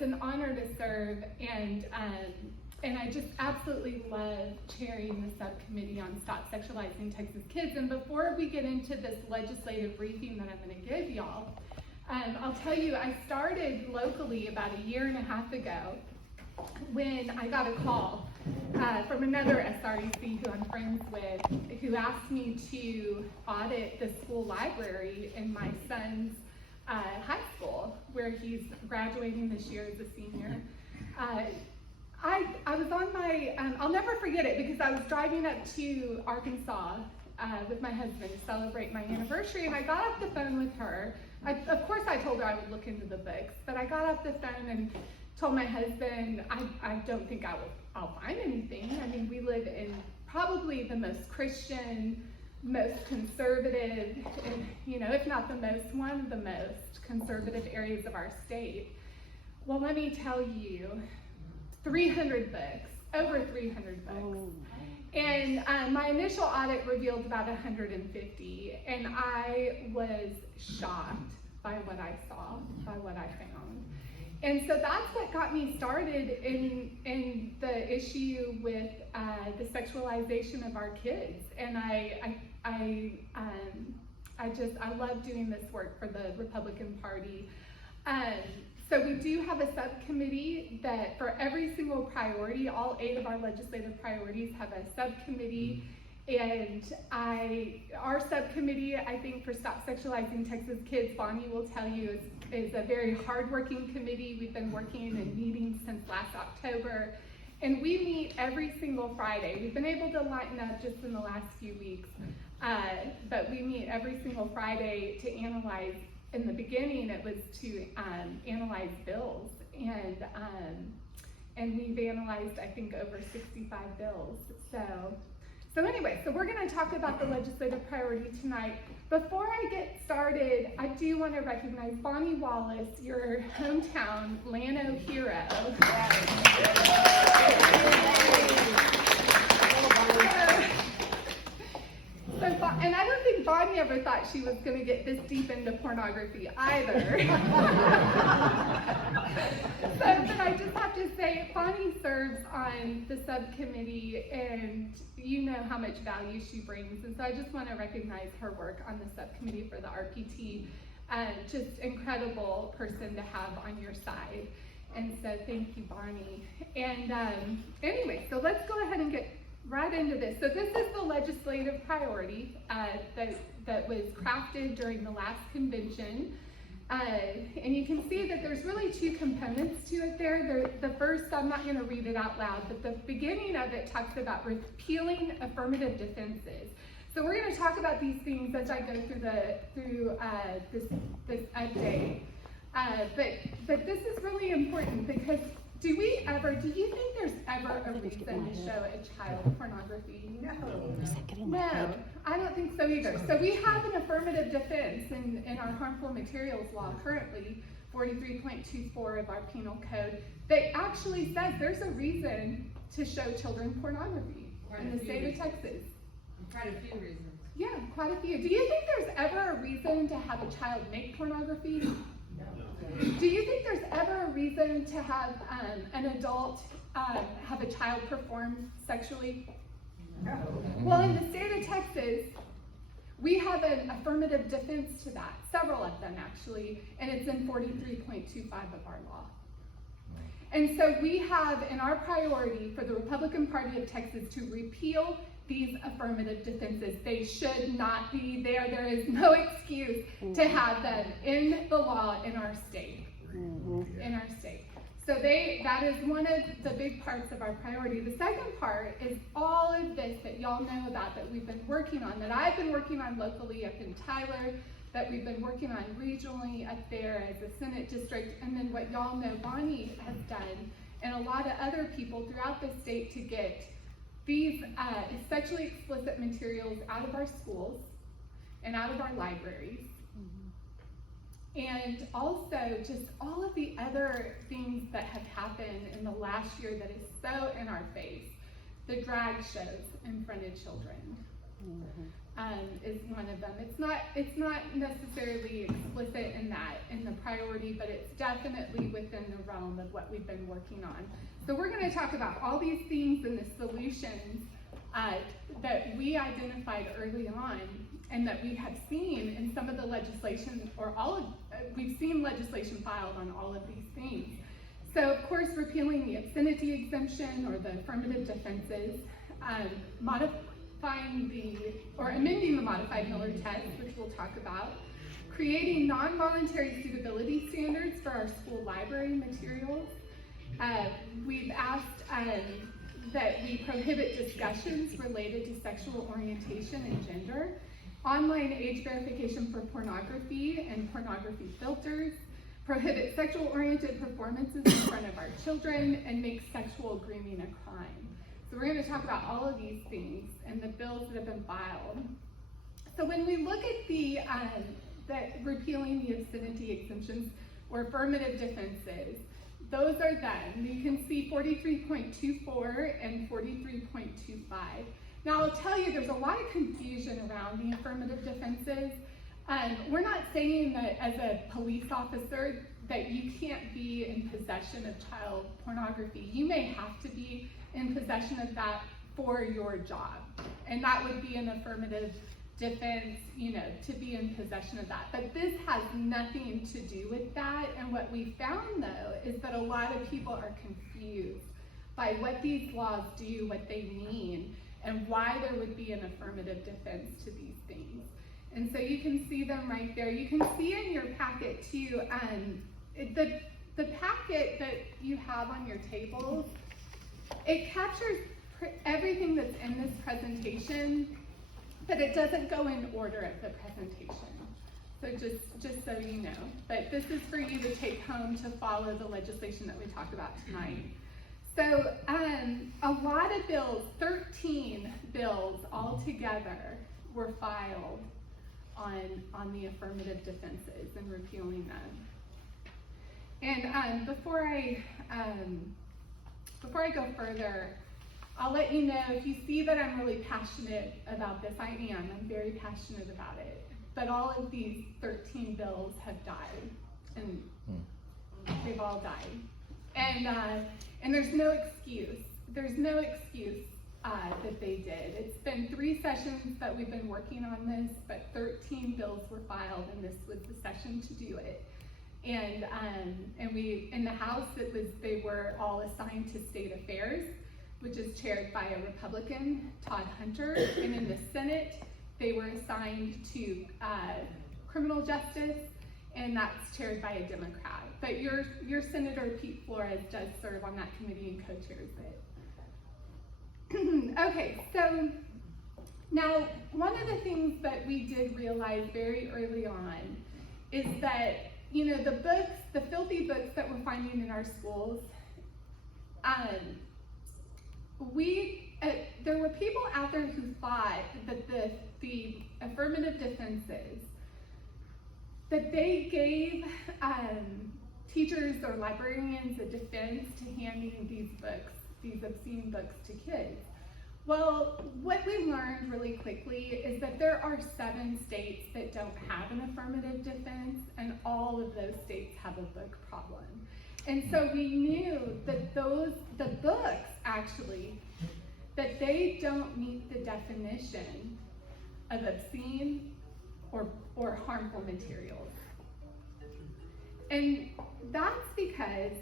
It's an honor to serve, and I just absolutely love chairing the subcommittee on Stop Sexualizing Texas Kids. And before we get into this legislative briefing that I'm going to give y'all, I'll tell you, I started locally about a year and a half ago when I got a call from another SREC who I'm friends with, who asked me to audit the school library in my son's high school, where he's graduating this year as a senior. I was on my, I'll never forget it, because I was driving up to Arkansas with my husband to celebrate my anniversary, and I got off the phone with her. Of course I told her I would look into the books, but I got off the phone and told my husband, I don't think I'll find anything. I mean, we live in probably the most Christian, most conservative, if not the most, one of the most conservative areas of our state. Well, let me tell you, 300 books, over 300 books. Oh. And my initial audit revealed about 150, and I was shocked by what I saw, by what I found. And so that's what got me started in the issue with the sexualization of our kids. And I love doing this work for the Republican Party. So we do have a subcommittee that for every single priority, all 8 of our legislative priorities have a subcommittee. And our subcommittee, I think, for Stop Sexualizing Texas Kids, Bonnie will tell you, is a very hardworking committee. We've been working and meeting since last October. And we meet every single Friday. We've been able to lighten up just in the last few weeks. But we meet every single Friday to analyze. In the beginning, it was to analyze bills. And we've analyzed, I think, over 65 bills. So anyway, so we're going to talk about the legislative priority tonight. Before I get started, I do want to recognize Bonnie Wallace, your hometown Llano hero. And I don't think Bonnie ever thought she was going to get this deep into pornography either. But I just have to say, Bonnie serves on the subcommittee, and you know how much value she brings. And so I just want to recognize her work on the subcommittee for the RPT. Just incredible person to have on your side. And so thank you, Bonnie. And anyway, so let's go ahead and get right into this. So this is the legislative priority that was crafted during the last convention. And you can see that there's really 2 components to it there. The first, I'm not going to read it out loud, but the beginning of it talks about repealing affirmative defenses. So we're going to talk about these things as I go through this update. But this is really important, because do you think there's ever a reason to show a child pornography? No, I don't think so either. So we have an affirmative defense in our harmful materials law currently, 43.24 of our penal code, that actually says there's a reason to show children pornography in the state of Texas. Quite a few reasons. Yeah, quite a few. Do you think there's ever a reason to have a child make pornography? Do you think there's ever a reason to have an adult have a child perform sexually? No. Well, in the state of Texas, we have an affirmative defense to that, several of them actually, and it's in 43.25 of our law. And so we have in our priority for the Republican Party of Texas to repeal these affirmative defenses. They should not be there. There is no excuse to have them in the law in our state. In our state. So that is one of the big parts of our priority. The second part is all of this that y'all know about, that we've been working on, that I've been working on locally up in Tyler, that we've been working on regionally up there as a Senate district, and then what y'all know Bonnie has done, and a lot of other people throughout the state, to get these sexually explicit materials out of our schools and out of our libraries. And also just all of the other things that have happened in the last year that is so in our face. The drag shows in front of children. is one of them. It's not necessarily explicit in the priority, but it's definitely within the realm of what we've been working on. So we're going to talk about all these things and the solutions that we identified early on, and that we have seen in some of the legislation, or we've seen legislation filed on all of these things. So of course, repealing the obscenity exemption or the affirmative defenses, amending the modified Miller test, which we'll talk about, creating non-voluntary suitability standards for our school library materials. We've asked that we prohibit discussions related to sexual orientation and gender, online age verification for pornography and pornography filters, prohibit sexual-oriented performances in front of our children, and make sexual grooming a crime. So we're going to talk about all of these things and the bills that have been filed. So when we look at the repealing the obscenity exemptions or affirmative defenses, those are them. You can see 43.24 and 43.25. Now I'll tell you, there's a lot of confusion around the affirmative defenses. We're not saying that as a police officer that you can't be in possession of child pornography. You may have to be in possession of that for your job, and that would be an affirmative defense, to be in possession of that. But this has nothing to do with that, and what we found though is that a lot of people are confused by what these laws do, what they mean, and why there would be an affirmative defense to these things. And so you can see them right there. You can see in your packet too, the packet that you have on your tables, it captures everything that's in this presentation, but it doesn't go in order of the presentation. So just so you know. But this is for you to take home to follow the legislation that we talked about tonight. So a lot of bills, 13 bills altogether, were filed on the affirmative defenses and repealing them. And before I go further, I'll let you know, if you see that I'm really passionate about this, I'm very passionate about it. But all of these 13 bills have died, and they've all died. And there's no excuse. There's no excuse that they did. It's been 3 sessions that we've been working on this, but 13 bills were filed, and this was the session to do it. And we, in the House, they were all assigned to State Affairs, which is chaired by a Republican, Todd Hunter, and in the Senate, they were assigned to Criminal Justice, and that's chaired by a Democrat. But your Senator Pete Flores does serve on that committee and co-chairs it. Okay, so now one of the things that we did realize very early on is that, the books, the filthy books that we're finding in our schools, there were people out there who thought that the affirmative defenses, that they gave teachers or librarians a defense to handing these books, these obscene books, to kids. Well, what we learned really quickly is that there are 7 states that don't have an affirmative defense, and all of those states have a book problem. And so we knew that the books actually, that they don't meet the definition of obscene or harmful materials. And that's because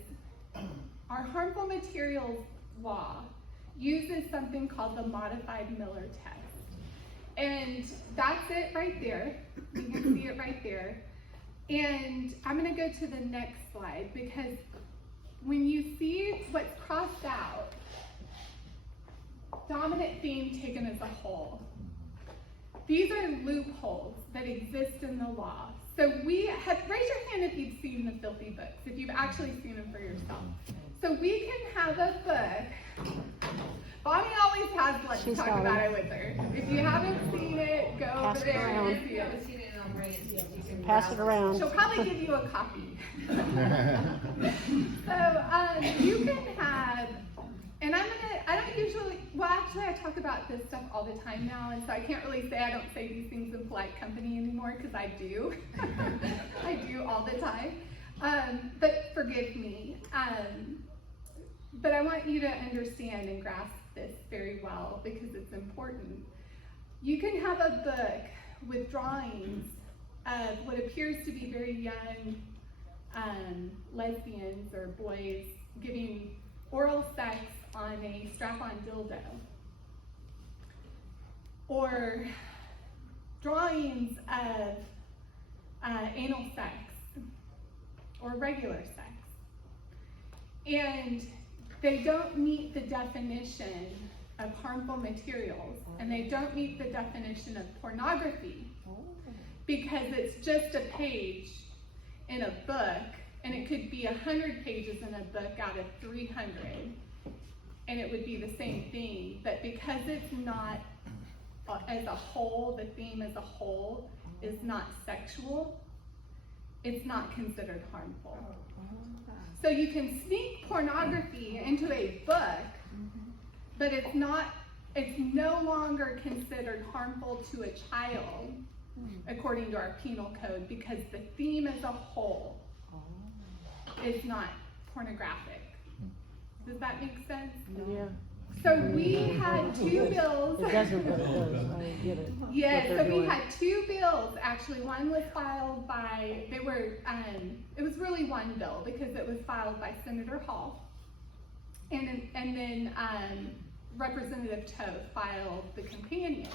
our harmful materials law uses something called the modified Miller test. And that's it right there. You can see it right there. And I'm going to go to the next slide, because when you see what's crossed out, dominant theme taken as a whole, these are loopholes that exist in the law. So raise your hand if you've seen the filthy books, if you've actually seen them for yourself. So we can have a book. Bonnie always has let's talk about it with her. If you haven't seen it, go over there and see it. Pass it around. She'll probably give you a copy. So you can have, and I don't usually, well, actually, I talk about this stuff all the time now, and so I can't really say I don't say these things in polite company anymore, because I do. I do all the time. But forgive me. But I want you to understand and grasp this very well, because it's important. You can have a book with drawings of what appears to be very young lesbians or boys giving oral sex on a strap-on dildo, or drawings of anal sex or regular sex, and they don't meet the definition of harmful materials, and they don't meet the definition of pornography, because it's just a page in a book, and it could be 100 pages in a book out of 300, and it would be the same thing. But because it's not, as a whole, the theme as a whole is not sexual, it's not considered harmful. So you can sneak pornography into a book, but it's no longer considered harmful to a child according to our penal code, because the theme as a whole is not pornographic. Does that make sense? Yeah. So we had two bills. It doesn't, but it does. I get it. Yes, so we had two bills, actually. One was filed by, it was really one bill, because it was filed by Senator Hall. And then Representative Toth filed the companion.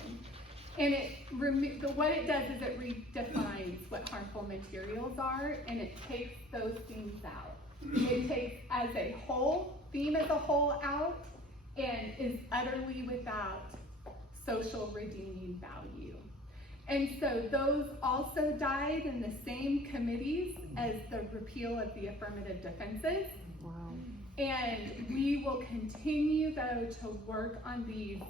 And what it does is it redefines what harmful materials are, and it takes those things out. It takes as a whole, theme as a whole out, and is utterly without social redeeming value. And so those also died in the same committees as the repeal of the affirmative defenses. Wow. And we will continue, though, to work on these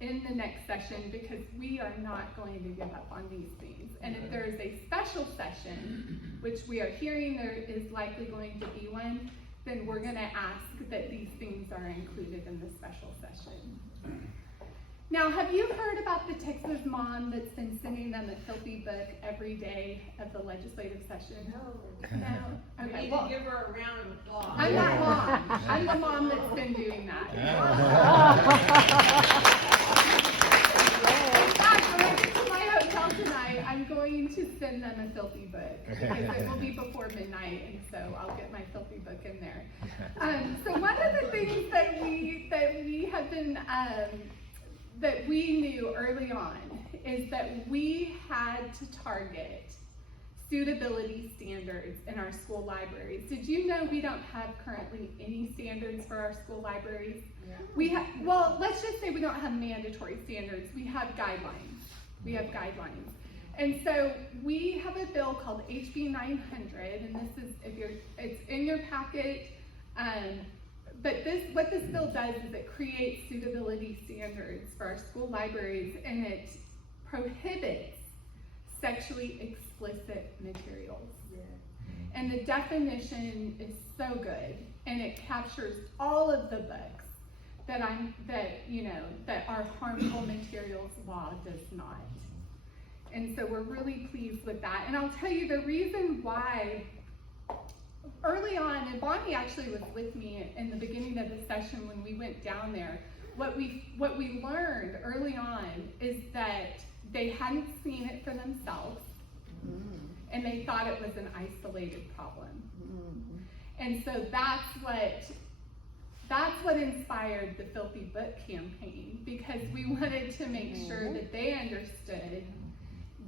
in the next session, because we are not going to give up on these things. And if there is a special session, which we are hearing there is likely going to be one, then we're going to ask that these things are included in the special session. Now, have you heard about the Texas mom that's been sending them a filthy book every day of the legislative session? No. No? We Okay, need well, to give her a round of applause. I'm that mom. I'm the mom that's been doing that. In fact, when I get to my hotel tonight, I'm going to send them a filthy book, because it will be before midnight, and so I'll get my filthy book in there. So one of the things that we have been that we knew early on is that we had to target suitability standards in our school libraries. Did you know we don't have currently any standards for our school libraries? Yeah. We have, well, let's just say we don't have mandatory standards. We have guidelines. We have guidelines. And so we have a bill called HB 900, and this is, it's in your packet. But what this bill does is it creates suitability standards for our school libraries, and it prohibits sexually explicit materials. Yeah. And the definition is so good, and it captures all of the books that our harmful materials law does not. And so we're really pleased with that. And I'll tell you the reason why. Early on, and Bonnie actually was with me in the beginning of the session when we went down there, what we learned early on is that they hadn't seen it for themselves, and they thought it was an isolated problem. And so that's what inspired the Filthy Book campaign, because we wanted to make sure that they understood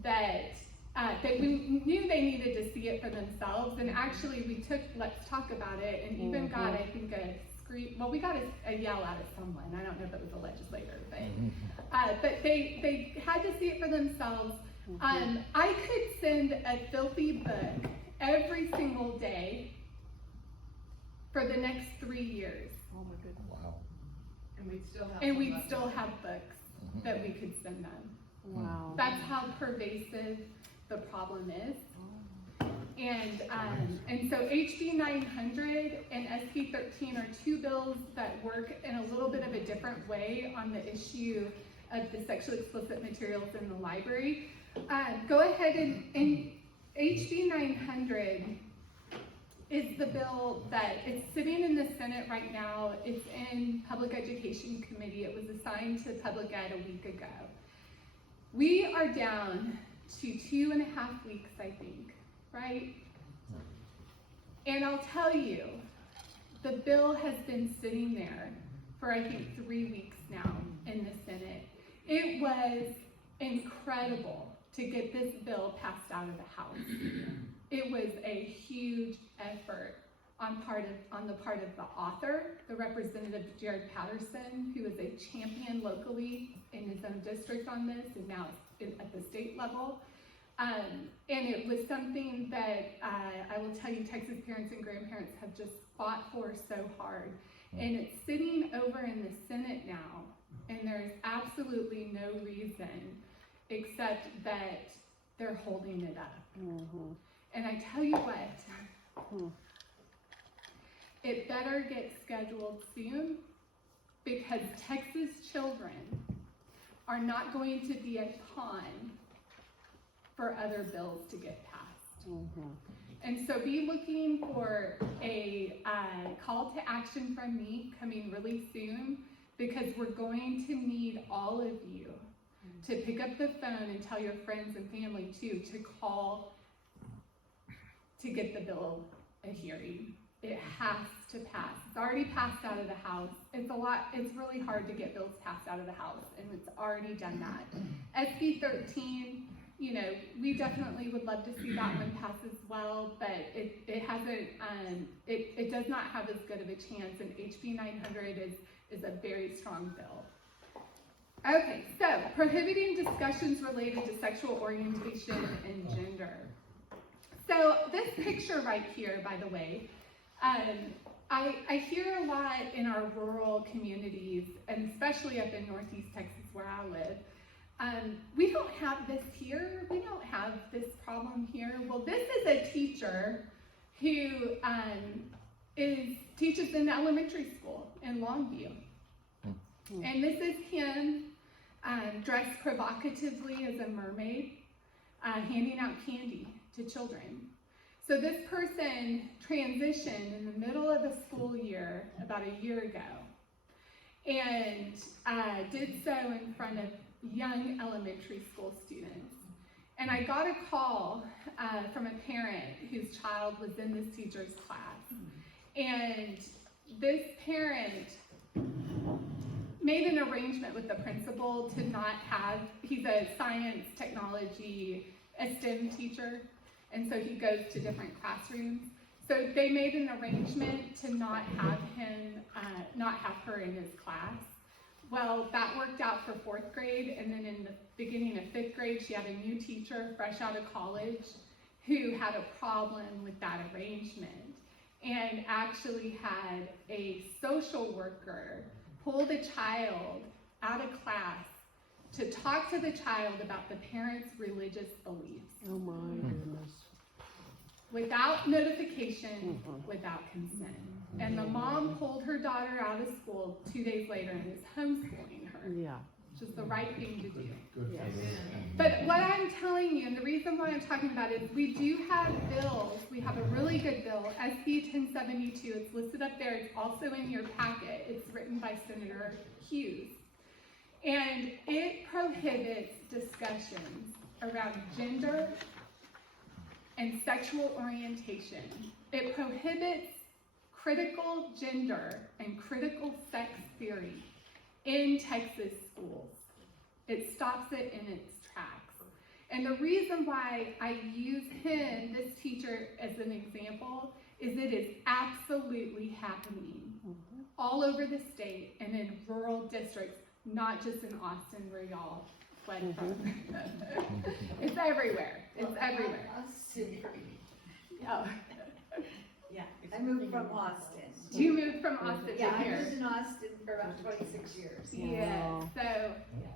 that we knew they needed to see it for themselves. And actually we took Let's Talk About It, and even got, I think, we got a yell out of someone. I don't know if it was a legislator, but they had to see it for themselves. I could send a filthy book every single day for the next 3 years. Oh my goodness. Wow. And we'd still have have books that we could send them. Wow. That's how pervasive the problem is. And so HB 900 and SB 13 are two bills that work in a little bit of a different way on the issue of the sexually explicit materials in the library. Go ahead and HB 900 is the bill that is sitting in the Senate right now. It's in Public Education Committee. It was assigned to Public Ed a week ago. We are down to 2.5 weeks, I think, right? And I'll tell you, the bill has been sitting there for I think 3 weeks now in the Senate. It was incredible to get this bill passed out of the House. It was a huge effort on the part of the author, the Representative Jared Patterson, who is a champion locally in his own district on this, and now at the state level. And it was something that I will tell you, Texas parents and grandparents have just fought for so hard. And it's sitting over in the Senate now, and there's absolutely no reason except that they're holding it up. Mm-hmm. And I tell you what, it better get scheduled soon, because Texas children are not going to be a pawn for other bills to get passed. Mm-hmm. And so be looking for a call to action from me coming really soon, because we're going to need all of you to pick up the phone and tell your friends and family too to call to get the bill a hearing. It has to pass. It's already passed out of the House. It's really hard to get bills passed out of the House, and it's already done that. SB 13, you know, we definitely would love to see that one pass as well, but it hasn't, it does not have as good of a chance, and HB 900 is a very strong bill. Okay, so prohibiting discussions related to sexual orientation and gender. So this picture right here, by the way, I hear a lot in our rural communities, and especially up in Northeast Texas where I live. We don't have this here. We don't have this problem here. Well, this is a teacher who teaches in elementary school in Longview. And this is him dressed provocatively as a mermaid, handing out candy to children. So this person transitioned in the middle of the school year about a year ago, and did so in front of young elementary school students. And I got a call from a parent whose child was in this teacher's class. And this parent made an arrangement with the principal to not have, he's a science, technology, a STEM teacher, and so he goes to different classrooms. So they made an arrangement to not have him, not have her in his class. Well, that worked out for 4th grade, and then in the beginning of 5th grade, she had a new teacher, fresh out of college, who had a problem with that arrangement, and actually had a social worker pull the child out of class to talk to the child about the parent's religious beliefs. Oh my goodness. Without notification, without consent. And the mom pulled her daughter out of school 2 days later and is homeschooling her. Yeah. Which is the right thing to do. Yes. But what I'm telling you, and the reason why I'm talking about it, is we do have bills. We have a really good bill, SB 1072. It's listed up there. It's also in your packet. It's written by Senator Hughes. And it prohibits discussions around gender and sexual orientation. It prohibits critical gender and critical sex theory in Texas schools. It stops it in its tracks. And the reason why I use him, this teacher, as an example is it is absolutely happening all over the state and in rural districts, not just in Austin where y'all fled from. It's everywhere. It's everywhere. Oh. Yeah, I moved from Austin. You moved from Austin Yeah, to I here. lived in Austin for about 26 years. Yeah. Wow. So,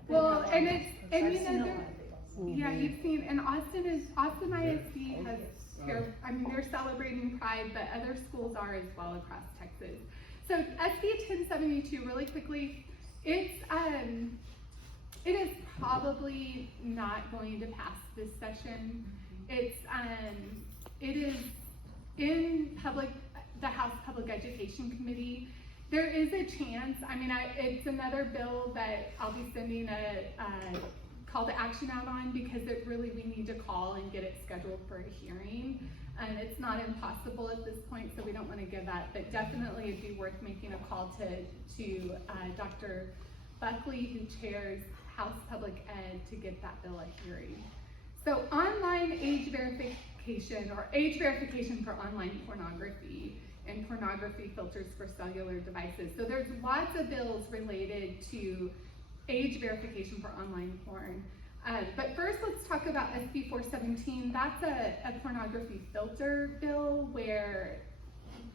well, and it's, and I've you seen know, a there, lot of things. yeah, you've seen, and Austin ISD has here, I mean, they're celebrating Pride, but other schools are as well across Texas. So SB 1072, really quickly, it is probably not going to pass this session. It is in the House Public Education Committee. There is a chance, I mean, it's another bill that I'll be sending a call to action out on, because we need to call and get it scheduled for a hearing. And it's not impossible at this point, so we don't want to give up, but definitely it'd be worth making a call to Dr. Buckley, who chairs House Public Ed, to get that bill a hearing. So online age verification, or age verification for online pornography, and pornography filters for cellular devices. So there's lots of bills related to age verification for online porn. But first, let's talk about SB 417. That's a pornography filter bill, where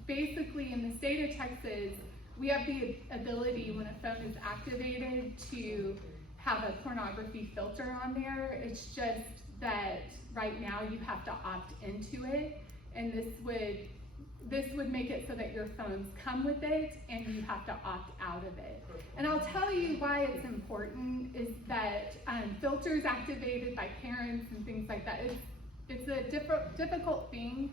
basically in the state of Texas, we have the ability, when a phone is activated, to have a pornography filter on there. It's just that right now you have to opt into it, and this would make it so that your phones come with it and you have to opt out of it. And I'll tell you why it's important is that filters activated by parents and things like that, it's a difficult thing,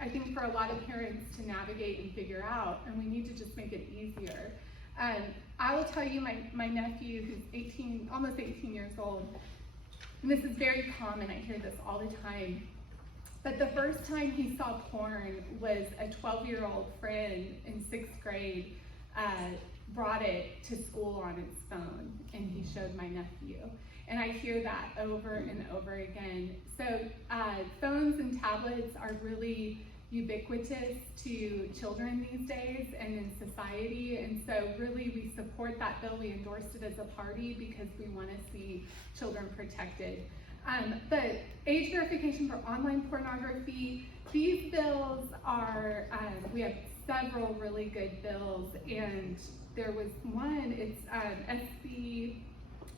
I think, for a lot of parents to navigate and figure out, and we need to just make it easier. I will tell you, my nephew, who's almost 18 years old, and this is very common, I hear this all the time, but the first time he saw porn was a 12-year-old friend in 6th grade brought it to school on his phone, and he showed my nephew. And I hear that over and over again. So phones and tablets are really ubiquitous to children these days and in society, and so really we support that bill. We endorsed it as a party because we want to see children protected. The age verification for online pornography, these bills are, we have several really good bills, and there was one, it's HB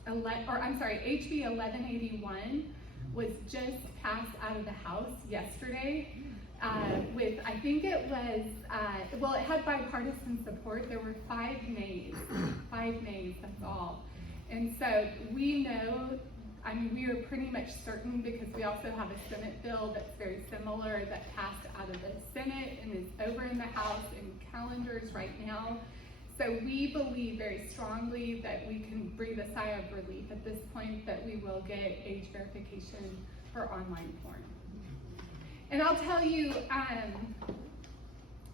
1181 was just passed out of the House yesterday. With, I think it was, well, it had bipartisan support. There were 5 nays, that's all. And so we know, I mean, we are pretty much certain, because we also have a Senate bill that's very similar that passed out of the Senate and is over in the House in calendars right now. So we believe very strongly that we can breathe a sigh of relief at this point, that we will get age verification for online porn. And I'll tell you, I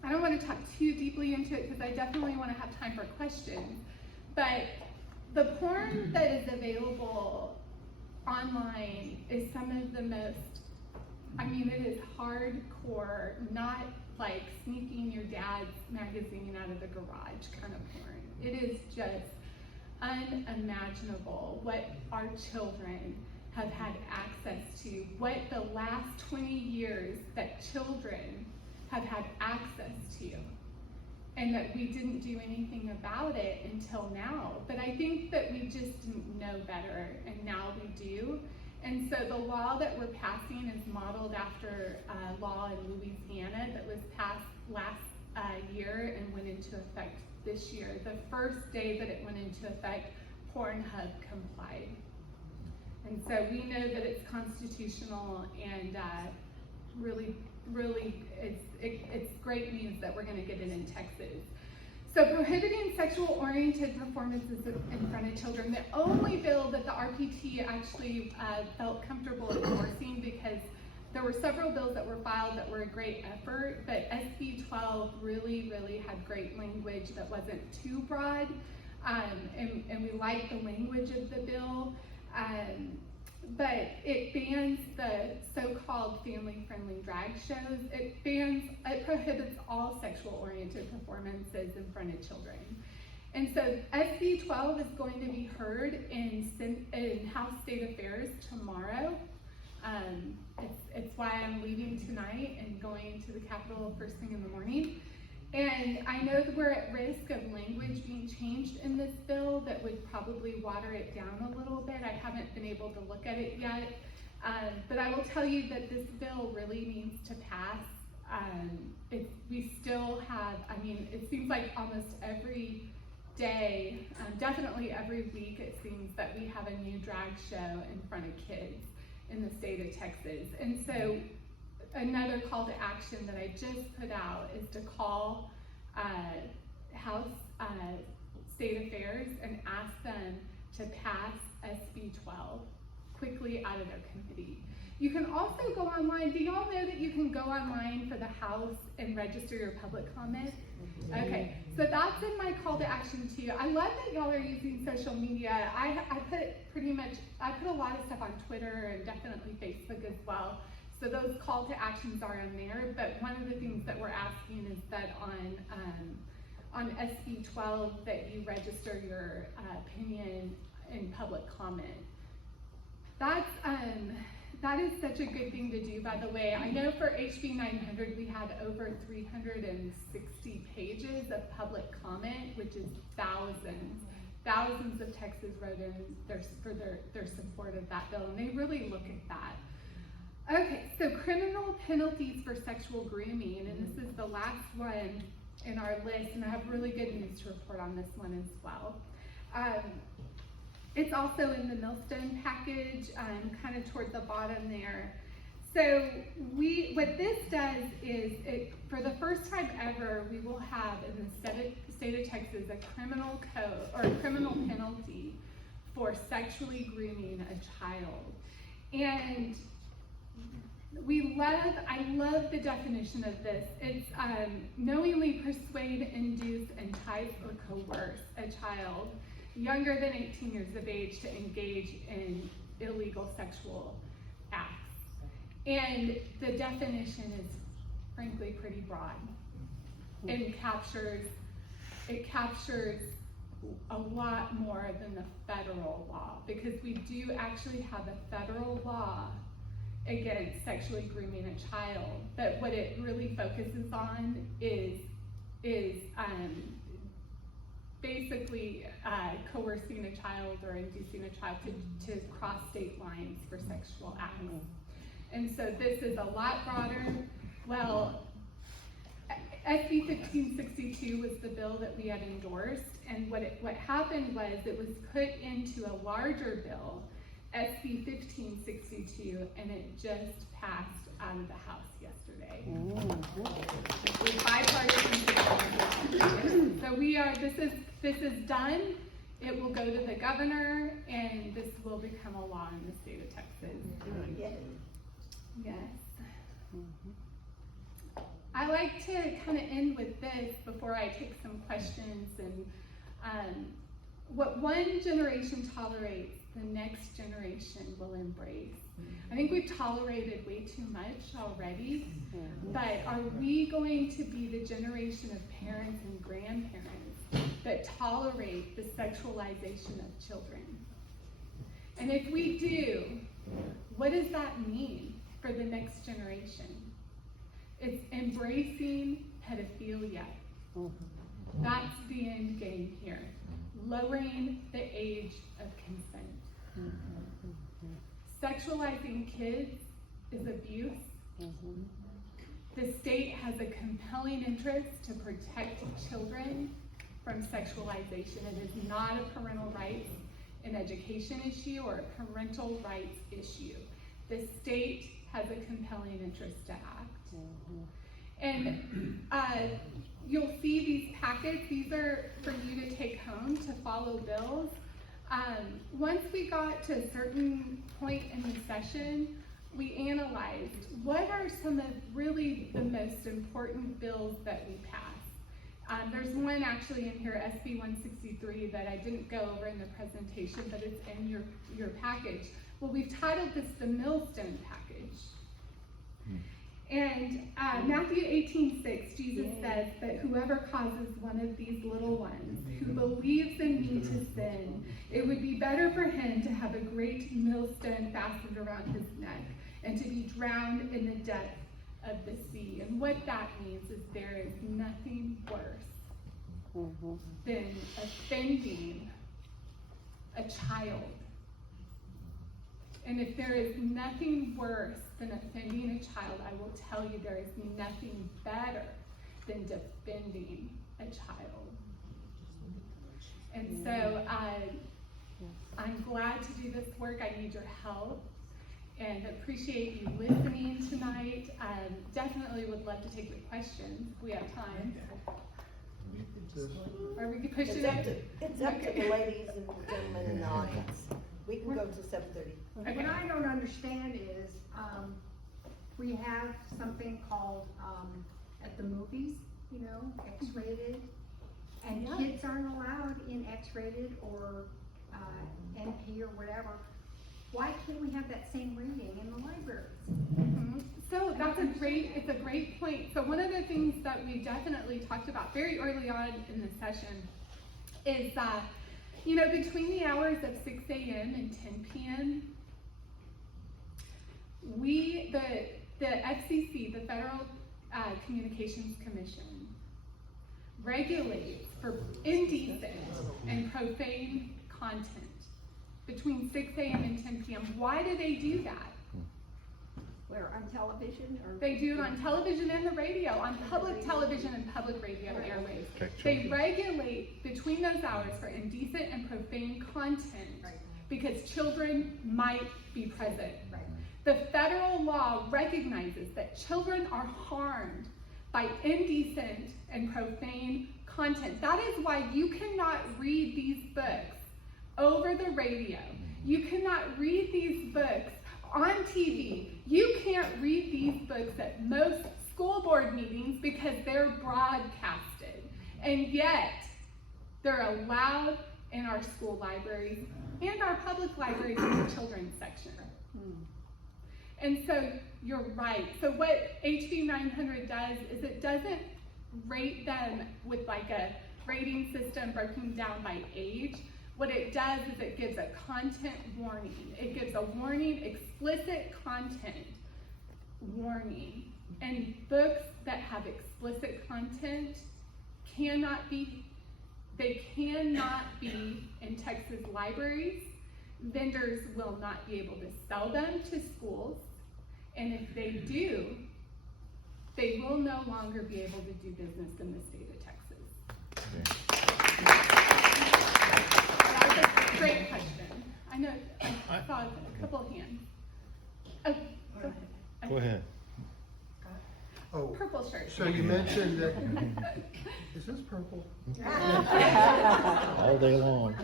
don't want to talk too deeply into it because I definitely want to have time for questions, but the porn that is available online is some of the most, I mean, it is hardcore, not like sneaking your dad's magazine out of the garage kind of porn. It is just unimaginable what our children have had access to, what the last 20 years that children have had access to, and that we didn't do anything about it until now. But I think that we just didn't know better, and now we do. And so the law that we're passing is modeled after a law in Louisiana that was passed last year and went into effect this year. The first day that it went into effect, Pornhub complied. And so we know that it's constitutional, and really, it's great news that we're going to get it in Texas. So prohibiting sexual-oriented performances in front of children, the only bill that the RPT actually felt comfortable endorsing, because there were several bills that were filed that were a great effort, but SB 12 really had great language that wasn't too broad, and we like the language of the bill. But it bans the so-called family-friendly drag shows. It prohibits all sexual-oriented performances in front of children. And so SB 12 is going to be heard in House State Affairs tomorrow. It's why I'm leaving tonight and going to the Capitol first thing in the morning. And I know that we're at risk of language being changed in this bill that would probably water it down a little bit. I haven't been able to look at it yet, But I will tell you that this bill really needs to pass. We still have, I mean, it seems like almost every day, definitely every week, it seems that we have a new drag show in front of kids in the state of Texas. And so another call to action that I just put out is to call House State Affairs and ask them to pass SB 12 quickly out of their committee. You can also go online. Do y'all know that you can go online for the House and register your public comment? Okay, so that's in my call to action to you. I love that y'all are using social media. I put a lot of stuff on Twitter and definitely Facebook as well. So those call to actions are in there, but one of the things that we're asking is that on SB 12 that you register your opinion in public comment. That is such a good thing to do, by the way. I know for HB 900 we had over 360 pages of public comment, which is thousands of Texans wrote in their support of that bill, and they really look at that. Okay, so criminal penalties for sexual grooming, and this is the last one in our list, and I have really good news to report on this one as well. It's also in the millstone package, kind of toward the bottom there. So what this does is, for the first time ever, we will have in the state of Texas a criminal code or a criminal penalty for sexually grooming a child. And I love the definition of this. It's knowingly persuade, induce, entice, or coerce a child younger than 18 years of age to engage in illegal sexual acts. And the definition is frankly pretty broad. It captures a lot more than the federal law, because we do actually have a federal law against sexually grooming a child, but what it really focuses on is basically coercing a child or inducing a child to cross state lines for sexual acts. And so this is a lot broader. Well, SB 1562 was the bill that we had endorsed, and what happened was it was put into a larger bill, SB 1562, and it just passed out of the House yesterday. With bipartisan support. So this is done. It will go to the governor, and this will become a law in the state of Texas. Yes. I like to kind of end with this before I take some questions. And what one generation tolerates, the next generation will embrace. I think we've tolerated way too much already, but are we going to be the generation of parents and grandparents that tolerate the sexualization of children? And if we do, what does that mean for the next generation? It's embracing pedophilia. That's the end game here. Lowering the age of consent. Sexualizing kids is abuse. The state has a compelling interest to protect children from sexualization. It is not a parental rights and education issue or a parental rights issue. The state has a compelling interest to act. And you'll see these packets. These are for you to take home to follow bills. Once we got to a certain point in the session, we analyzed what are some of really the most important bills that we passed. There's one actually in here, SB 163, that I didn't go over in the presentation, but it's in your package. Well, we've titled this the Millstone Package. And Matthew 18:6, Jesus says that whoever causes one of these little ones who believes in me to sin, it would be better for him to have a great millstone fastened around his neck and to be drowned in the depth of the sea. And what that means is there is nothing worse than offending a child. And if there is nothing worse than offending a child, I will tell you there is nothing better than defending a child. And so I'm glad to do this work. I need your help and appreciate you listening tonight. Definitely would love to take your questions if we have time. Or we could push it up. It's up to the ladies and the gentlemen in the audience. We can go to 7:30. Okay. What I don't understand is, we have something called, at the movies, you know, X-rated. And Yeah. kids aren't allowed in X-rated or, NP or whatever. Why can't we have that same rating in the libraries? Mhm. So it's a great point. So one of the things that we definitely talked about very early on in the session is that, between the hours of 6 a.m. and 10 p.m., the FCC, the Federal Communications Commission, regulates for indecent and profane content between 6 a.m. and 10 p.m. Why do they do that? Where, on television or? They do it on television and the radio, on public television and public radio airwaves. They regulate between those hours for indecent and profane content because children might be present. Right. The federal law recognizes that children are harmed by indecent and profane content. That is why you cannot read these books over the radio. You cannot read these books on TV. You can't read these books at most school board meetings because they're broadcasted. And yet, they're allowed in our school libraries and our public libraries in the children's section. And so, you're right. So what HB 900 does is it doesn't rate them with like a rating system broken down by age. What it does is it gives a content warning. It gives a warning, explicit content warning. And books that have explicit content cannot be in Texas libraries. Vendors will not be able to sell them to schools. And if they do, they will no longer be able to do business in the state of Texas. That's a great question. I know, I saw a couple of hands. Oh, Go ahead. Oh, purple shirt. so you mentioned that, is this purple? All day long.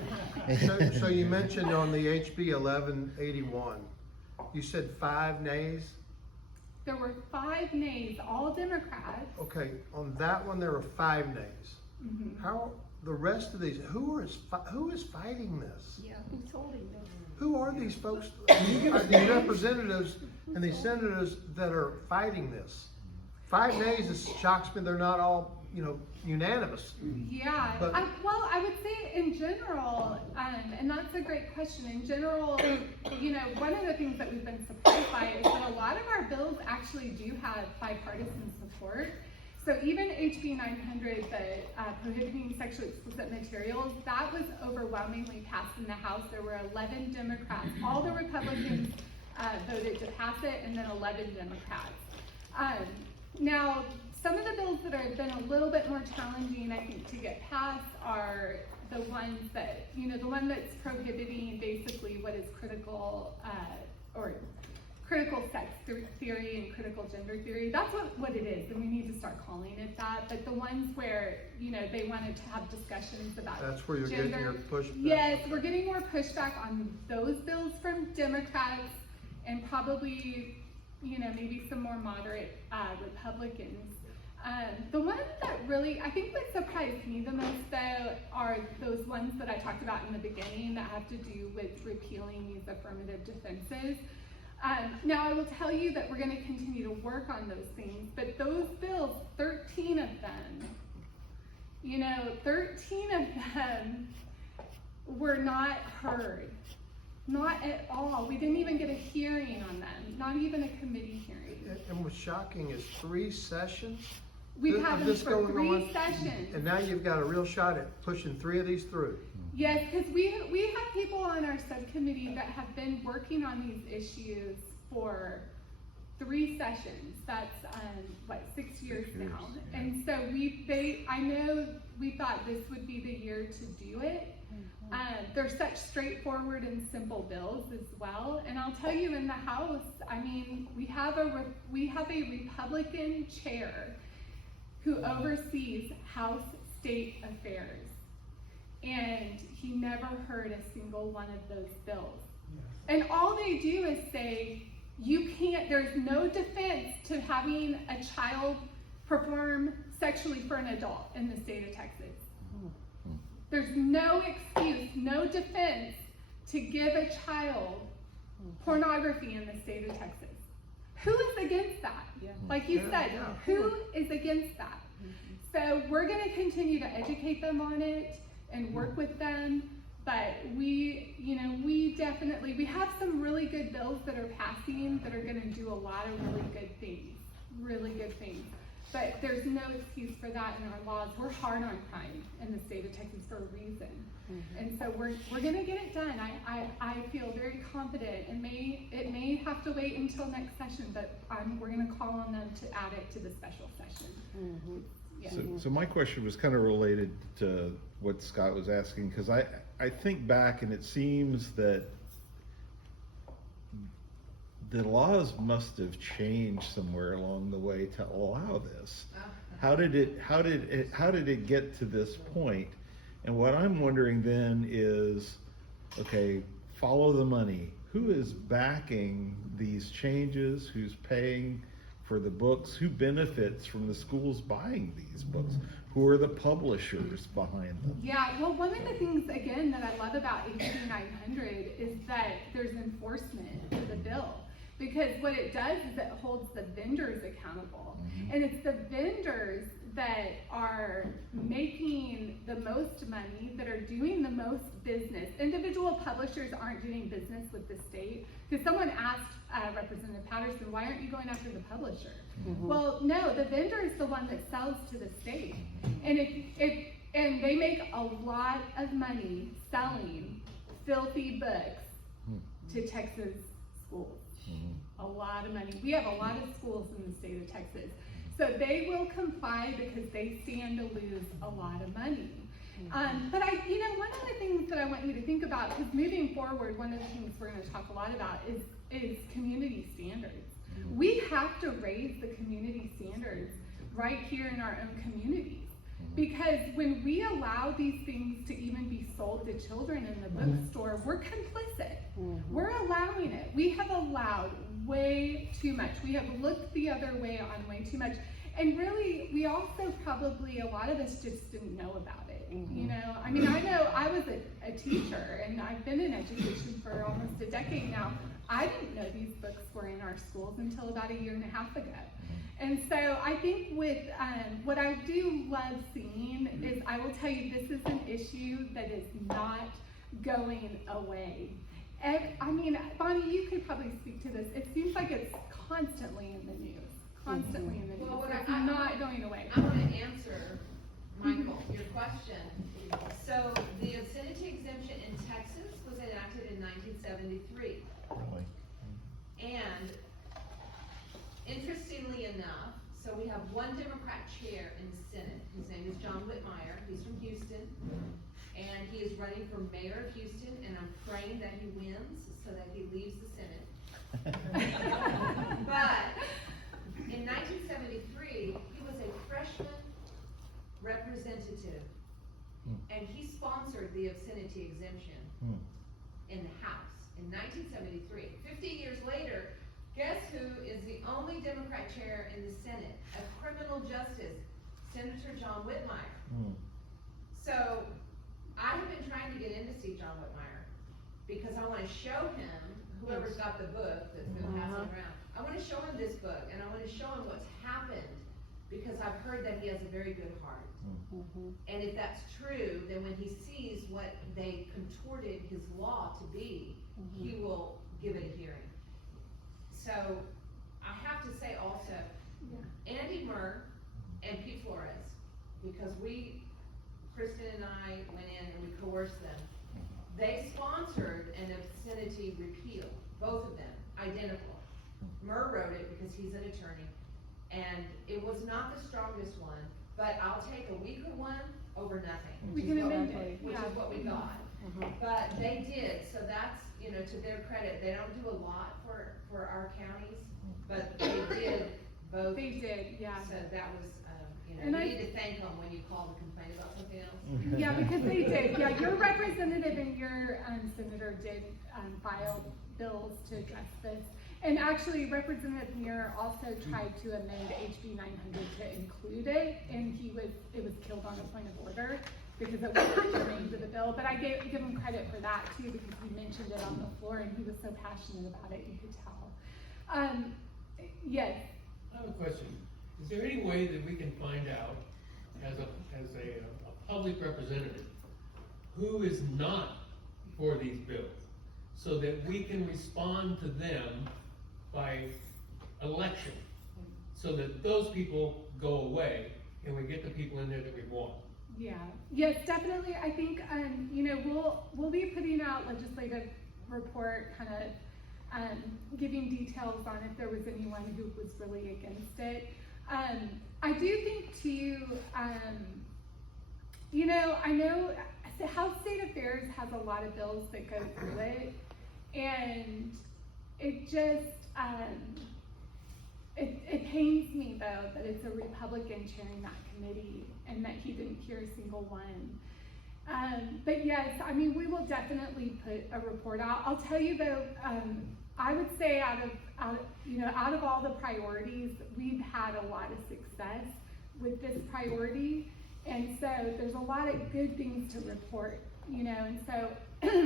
So you mentioned on the HB 1181, you said 5 nays? There were 5 nays, all Democrats. Okay, on that one, there were 5 nays. Mhm. How, the rest of these, who is fighting this? Yeah, who's holding them? Who are these folks, these representatives and these senators that are fighting this? 5 nays, this shocks me, they're not all, unanimous. Yeah, But- I would say in general, and that's a great question. In general, one of the things that we've been surprised by is that a lot of our bills actually do have bipartisan support. So even HB 900, the prohibiting sexually explicit materials, that was overwhelmingly passed in the House. There were 11 Democrats. All the Republicans voted to pass it, and then 11 Democrats. Now, some of the bills that have been a little bit more challenging, I think, to get passed are the ones that, the one that's prohibiting basically what is critical sex theory and critical gender theory. That's what it is, and we need to start calling it that. But the ones where, they wanted to have discussions about That's where you're gender. getting your pushback. Yes, we're getting more pushback on those bills from Democrats and probably, maybe some more moderate Republicans. The one that really, I think what surprised me the most though are those ones that I talked about in the beginning that have to do with repealing these affirmative defenses. Now I will tell you that we're going to continue to work on those things, but those bills, 13 of them, 13 of them were not heard. Not at all. We didn't even get a hearing on them, not even a committee hearing. And what's shocking is 3 sessions? We've of had them this for going 3 on, sessions. and now you've got a real shot at pushing 3 of these through. Yes, because we have people on our subcommittee that have been working on these issues for 3 sessions. That's 6 years now. And so I know we thought this would be the year to do it. They're such straightforward and simple bills as well. And I'll tell you, in the House, I mean, we have a Republican chair who oversees House State Affairs. And he never heard a single one of those bills. And all they do is say, there's no defense to having a child perform sexually for an adult in the state of Texas. There's no excuse, no defense to give a child pornography in the state of Texas. Who is against that? Like you said, who is against that? So we're going to continue to educate them on it and work with them. But we have some really good bills that are passing that are going to do a lot of really good things. But there's no excuse for that in our laws. We're hard on crime in the state of Texas for a reason. And so we're going to get it done. I feel very confident. It may have to wait until next session, but we're going to call on them to add it to the special session. Yeah. So my question was kind of related to what Scott was asking, because I think back and it seems that the laws must have changed somewhere along the way to allow this. How did it get to this point? And what I'm wondering then is, okay, follow the money. Who is backing these changes? Who's paying for the books? Who benefits from the schools buying these books? Who are the publishers behind them? Yeah, well, one of the things, again, that I love about HB 900 is that there's enforcement of the bill. Because what it does is it holds the vendors accountable. And it's the vendors that are making the most money, that are doing the most business. Individual publishers aren't doing business with the state. Because someone asked Representative Patterson, why aren't you going after the publisher? Well, no, the vendor is the one that sells to the state. And and they make a lot of money selling filthy books to Texas schools. A lot of money. We have a lot of schools in the state of Texas. So they will comply because they stand to lose a lot of money. But one of the things that I want you to think about, because moving forward, one of the things we're going to talk a lot about is community standards. We have to raise the community standards right here in our own communities. Because when we allow these things to even be sold to children in the bookstore, we're complicit. We're allowing it. We have allowed way too much. We have looked the other way on way too much. And really, we also probably, a lot of us just didn't know about it. I mean, I know I was a teacher and I've been in education for almost a decade now. I didn't know these books were in our schools until about 1.5 years ago. And so I think with what I do love seeing is, I will tell you, this is an issue that is not going away. I mean, Bonnie, you could probably speak to this. It seems like it's constantly in the news. Constantly in the news. Well, it's not going away. I want to answer, Michael, your question. So the obscenity exemption in Texas was enacted in 1973. Really? And interestingly enough, so we have one Democrat chair in the Senate. His name is John Whitmire. He's from Houston. And he is running for mayor of Houston, and I'm praying that he wins so that he leaves the Senate. But in 1973, he was a freshman representative, and he sponsored the obscenity exemption in the House in 1973. 50 years later, guess who is the only Democrat chair in the Senate? A criminal justice, Senator John Whitmire. So I have been trying to get in to see John Whitmire because I want to show him, whoever's got the book that's been passing around, I want to show him this book, and I want to show him what's happened, because I've heard that he has a very good heart. And if that's true, then when he sees what they contorted his law to be, he will give it a hearing. So I have to say also, Andy Murr and Pete Flores, because we Kristen and I went in and we coerced them. They sponsored an obscenity repeal, both of them, identical. Murr wrote it because he's an attorney, and it was not the strongest one, but I'll take a weaker one over nothing. We which can is what amend we- it, Which yeah. is what we got. But they did, so that's, you know, to their credit, they don't do a lot for our counties, but they did both. They did, yeah. So that was, you And know, I- you need to thank them when you call to complain about something else. Yeah, because they did, yeah, your representative and your senator did file bills to address this. And actually, Representative Muir also tried to amend HB 900 to include it, and it was killed on a point of order because it wasn't germane to the bill. But I give him credit for that too, because he mentioned it on the floor and he was so passionate about it, you could tell. Yes, I have a question. Is there any way that we can find out, as a public representative, who is not for these bills, so that we can respond to them by election, so that those people go away and we get the people in there that we want? yeah, yes, definitely. I think, you know, we'll be putting out legislative report, kind of giving details on if there was anyone who was really against it. I do think too, you know, I know the House State Affairs has a lot of bills that go through it, and it just, it pains me though that it's a Republican chairing that committee and that he didn't hear a single one. But yes, I mean, we will definitely put a report out. I'll tell you though, I would say out of all the priorities, we've had a lot of success with this priority. And so there's a lot of good things to report, you know, and so,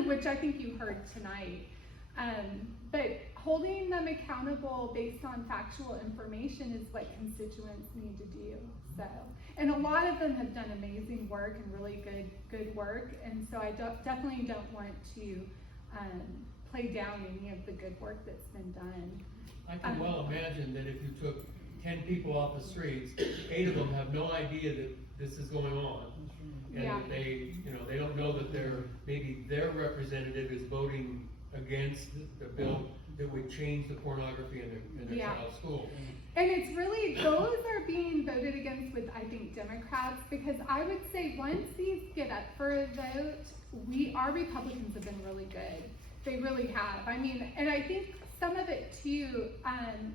which I think you heard tonight. But holding them accountable based on factual information is what constituents need to do. So, and a lot of them have done amazing work and really good work. And so I definitely don't want to play down any of the good work that's been done. I can well imagine that if you took 10 people off the streets, 8 of them have no idea that this is going on. And Yeah. that they, you know, they don't know that maybe their representative is voting against the bill that would change the pornography in their Yeah. child's school. And it's really, those are being voted against with, I think, Democrats, because I would say once these get up for a vote, our Republicans have been really good. They really have. I mean, and I think some of it too,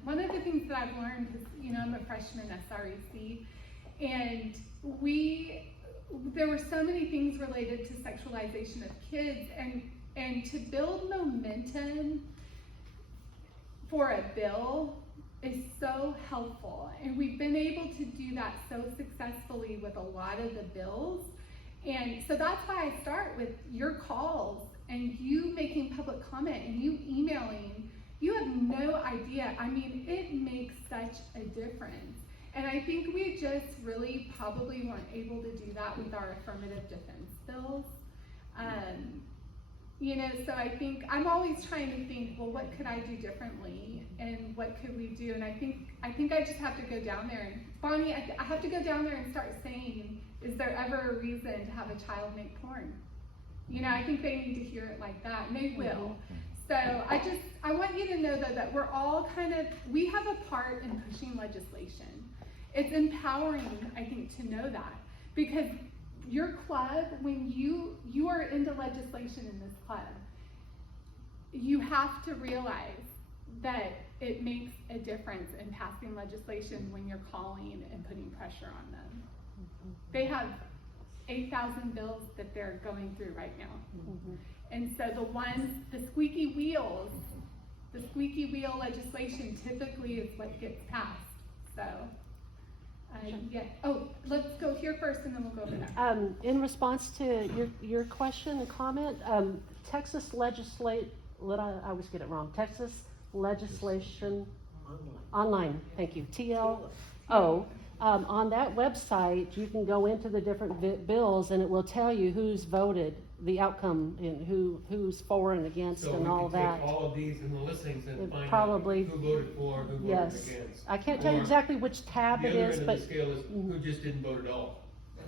one of the things that I've learned is, you know, I'm a freshman SREC, and there were so many things related to sexualization of kids, and to build momentum for a bill is so helpful. And we've been able to do that so successfully with a lot of the bills. And so that's why I start with your calls and you making public comment and you emailing. You have no idea. I mean, it makes such a difference. And I think we just really probably weren't able to do that with our affirmative defense bills. You know, so I think I'm always trying to think, well, what could I do differently, and what could we do? And I think I just have to go down there and Bonnie, I have to go down there and start saying, is there ever a reason to have a child make porn? You know, I think they need to hear it like that, and they will. So I want you to know though that we're all we have a part in pushing legislation. It's empowering, I think, to know that, because your club, when you are into legislation in this club, you have to realize that it makes a difference in passing legislation when you're calling and putting pressure on them. They have 8,000 bills that they're going through right now. And so the squeaky wheel legislation typically is what gets passed. So. Yeah. Oh, let's go here first and then we'll go over there. In response to your question and comment, Texas I always get it wrong. Texas Legislation Online, thank you, TLO. On that website, you can go into the different bills and it will tell you who's voted, the outcome, and who's for and against and all that. So we can take all of these in the listings and find probably, out who voted for, who voted yes. against. I can't tell you exactly which tab it is, The other end but of the scale is who just didn't vote at all.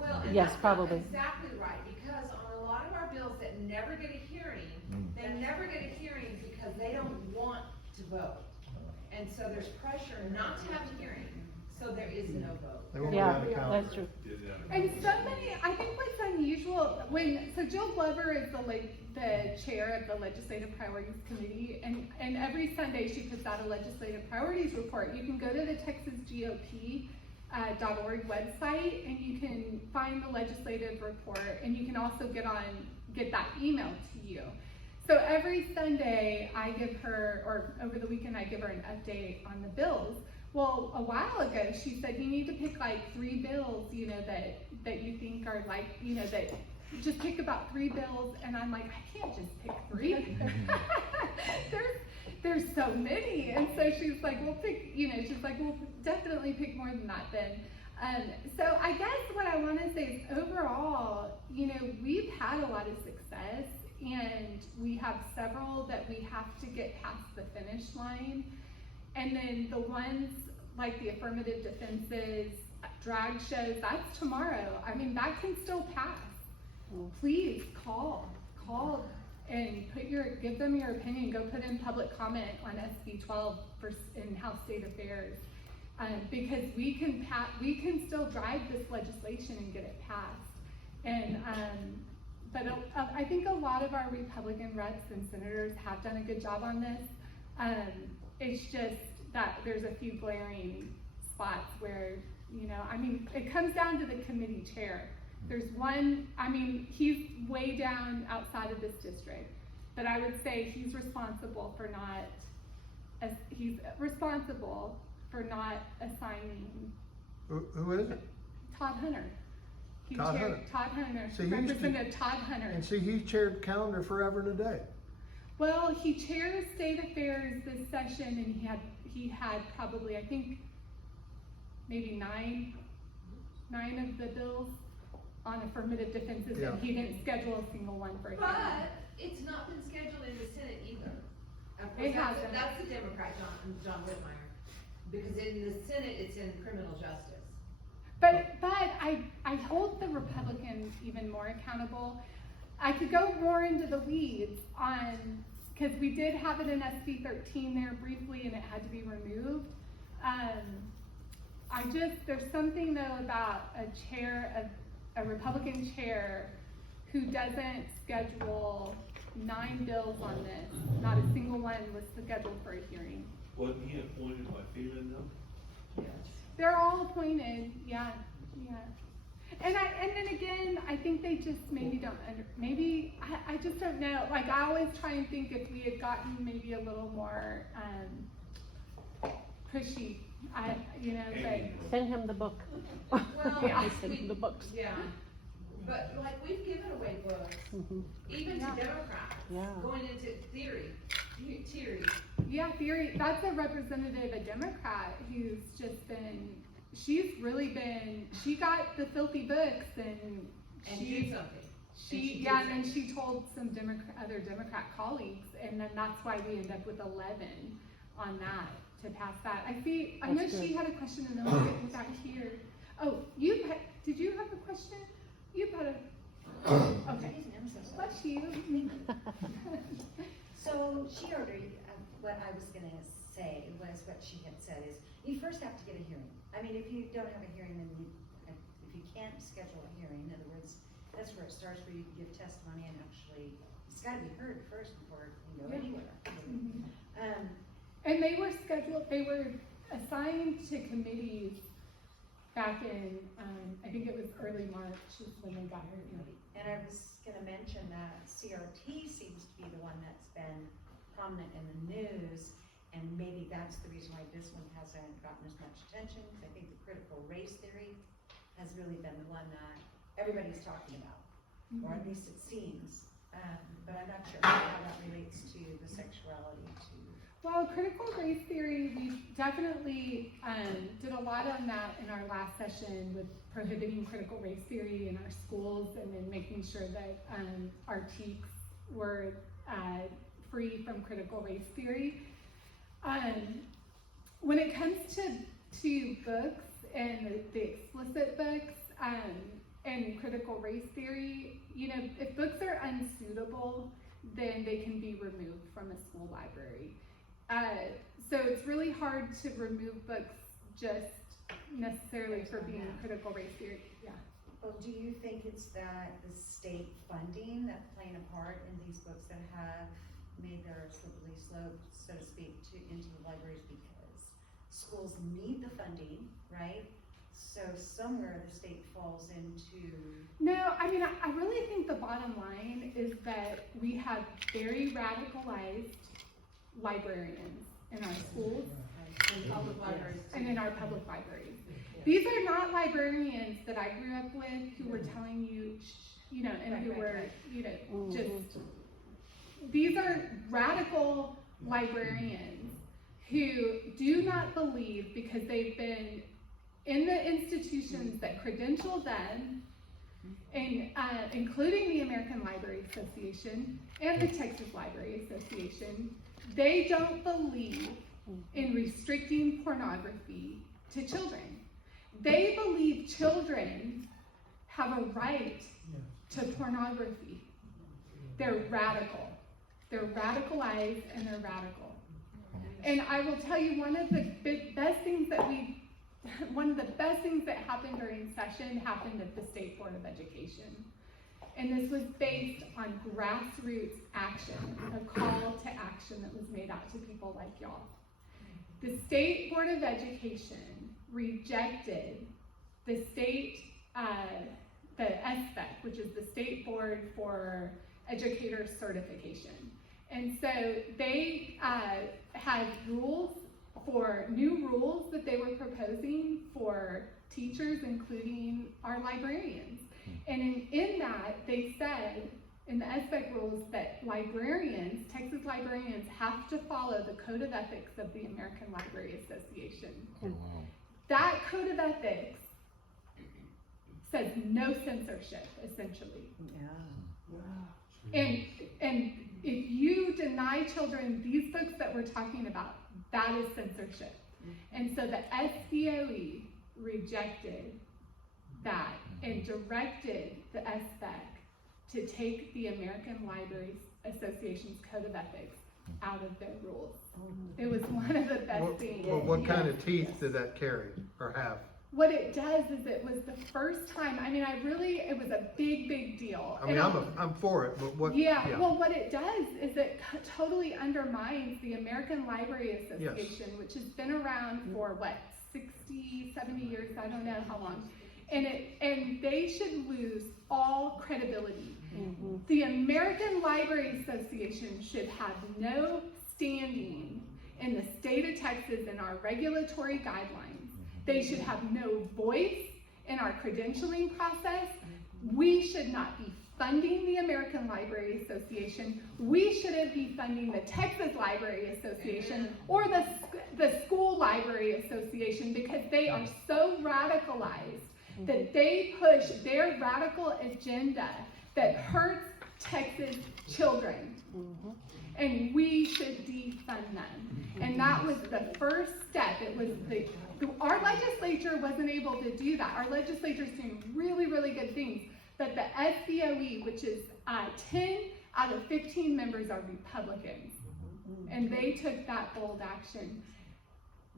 Well, and Yes, that's not probably. exactly right, because on a lot of our bills that never get a hearing, they never get a hearing because they don't want to vote. And so there's pressure not to have a hearing, so there is no vote. They won't go Yeah, down the calendar. that's true. And so many, I think what's unusual, so Jill Glover is the chair of the Legislative Priorities Committee, and every Sunday she puts out a Legislative Priorities report. You can go to the TexasGOP.org website and you can find the legislative report, and you can also get that emailed to you. So every Sunday I give her, or over the weekend I give her an update on the bills. Well, a while ago she said you need to pick like 3 bills, you know, that you think are like, you know, that just pick about 3 bills, and I'm like, I can't just pick 3. there's so many. And so she's like, well, definitely pick more than that then. So I guess what I want to say is overall, you know, we've had a lot of success, and we have several that we have to get past the finish line. And then the ones like the affirmative defenses, drag shows, that's tomorrow. I mean, that can still pass. Please call and give them your opinion. Go put in public comment on SB 12 in House State Affairs, because we can still drive this legislation and get it passed. And but I think a lot of our Republican reps and senators have done a good job on this. It's just that there's a few glaring spots where, you know, I mean, it comes down to the committee chair. There's one, I mean, he's way down outside of this district, but I would say he's responsible for not assigning. Who is it? Todd Hunter. Todd Hunter. Todd Hunter, So he used to- Representative Todd Hunter. And see, he chaired calendar forever and a day. Well, he chairs state affairs this session, and he had probably, I think, maybe nine of the bills on affirmative defenses, Yeah. and he didn't schedule a single one for a hearing. But it's not been scheduled in the Senate either. Of course, It hasn't. that's the Democrat, John Whitmire, because in the Senate, it's in criminal justice. But I hold the Republicans even more accountable. I could go more into the weeds on, because we did have it in SB 13 there briefly, and it had to be removed. There's something though about a Republican chair who doesn't schedule 9 bills on this. Not a single one was scheduled for a hearing. Wasn't he appointed by feeling though? Yes. They're all appointed, yeah. And then again, I think they just maybe don't I just don't know. Like, I always try and think if we had gotten maybe a little more pushy, but Send him the book. Well, Yeah, send him the books. Yeah, but like, we've given away books, Mhm. even to Yeah. Democrats, Yeah. going into theory. yeah, theory, that's a representative, a Democrat, who's just been, she got the filthy books, and And she did something. and then she told some other Democrat colleagues, and then that's why we end up with 11 on that to pass that. I know That's she good. had a question, and then we'll get that here. Oh, did you have a question? You've had a, okay, bless you. So she ordered, what I was gonna say was what she had said is, you first have to get a hearing. I mean, if you don't have a hearing, then if you can't schedule a hearing, in other words, that's where it starts, where you can give testimony and actually, it's gotta be heard first before it can go Yeah. anywhere. And they were assigned to committees back in, I think it was early March is when they got here. And I was gonna mention that CRT seems to be the one that's been prominent in the news, and maybe that's the reason why this one hasn't gotten as much attention. I think the critical race theory has really been the one that everybody's talking about, or at least it seems. But I'm not sure how that relates to the sexuality too. Well, critical race theory, we definitely did a lot on that in our last session with prohibiting critical race theory in our schools, and then making sure that our TEEPs were free from critical race theory. When it comes to books and the explicit books, and critical race theory, you know, if books are unsuitable, then they can be removed from a school library. So it's really hard to remove books just necessarily for being critical race theory. Yeah. Well, do you think it's that the state funding that's playing a part in these books that have made their slippery slope, so to speak, into the libraries because schools need the funding, right? So somewhere the state falls into. No, I mean, I really think the bottom line is that we have very radicalized librarians in our schools And public libraries too. and in our public libraries. These are not librarians that I grew up with who were telling you, you know, and who were, you know, just, these are radical librarians who do not believe, because they've been in the institutions that credential them, and including the American Library Association and the Texas Library Association, they don't believe in restricting pornography to children. They believe children have a right to pornography. They're radical. They're radicalized and they're radical. And I will tell you, one of the best things that happened during session happened at the State Board of Education. And this was based on grassroots action, a call to action that was made out to people like y'all. The State Board of Education rejected the state, the SBEC, which is the State Board for Educator Certification. And so they had new rules that they were proposing for teachers, including our librarians. And in that, they said, in the SBEC rules, that librarians, Texas librarians, have to follow the Code of Ethics of the American Library Association. Oh, wow. That Code of Ethics says no censorship, essentially. And if you deny children these books that we're talking about, that is censorship. And so the SBOE rejected that and directed the SBEC to take the American Library Association's Code of Ethics out of their rules. It was one of the best things. Well, what kind of teeth did that carry or have? What it does is it was the first time, I mean, it was a big, big deal. I mean, I'm for it, but what? Yeah, well, what it does is it totally undermines the American Library Association, which has been around for what, 60, 70 years, I don't know how long. And they should lose all credibility. Mm-hmm. The American Library Association should have no standing in the state of Texas in our regulatory guidelines. They should have no voice in our credentialing process. We should not be funding the American Library Association. We shouldn't be funding the Texas Library Association or the School Library Association, because they are so radicalized that they push their radical agenda that hurts Texas children. And we should defund them. And that was the first step. It was our legislature wasn't able to do that. Our legislature's doing really, really good things. But the SBOE, which is 10 out of 15 members are Republicans. And they took that bold action.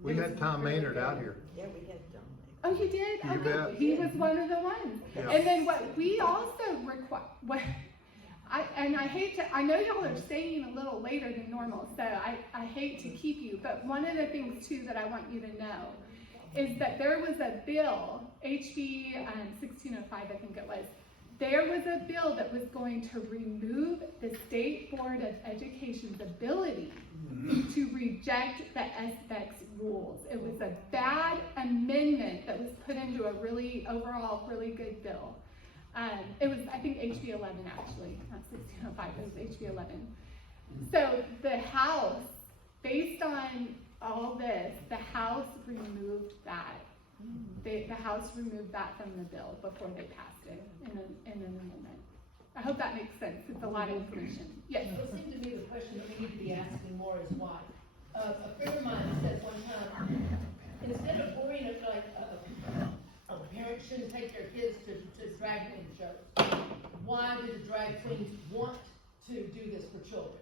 We had Tom Maynard out here. Yeah, we had Tom. Oh, you did? You Okay, bet. he was one of the ones. Yeah. And then what we also require, I know y'all are staying a little later than normal, so I hate to keep you, but one of the things too that I want you to know is that there was a bill, HB 1605, I think it was. There was a bill that was going to remove the State Board of Education's ability to reject the SBEC's rules. It was a bad amendment that was put into a overall really good bill. It was, I think, HB 11 actually, not 1605, it was HB 11. So the House, based on all this, the House removed that. The House removed that from the bill before they passed it in an amendment. I hope that makes sense. It's a lot of information. Yes? It seems to me the question that we need to be asking more is why. A friend of mine said one time, instead of worrying if like a parent parents shouldn't take their kids to drag queen shows? Why do the drag queens want to do this for children?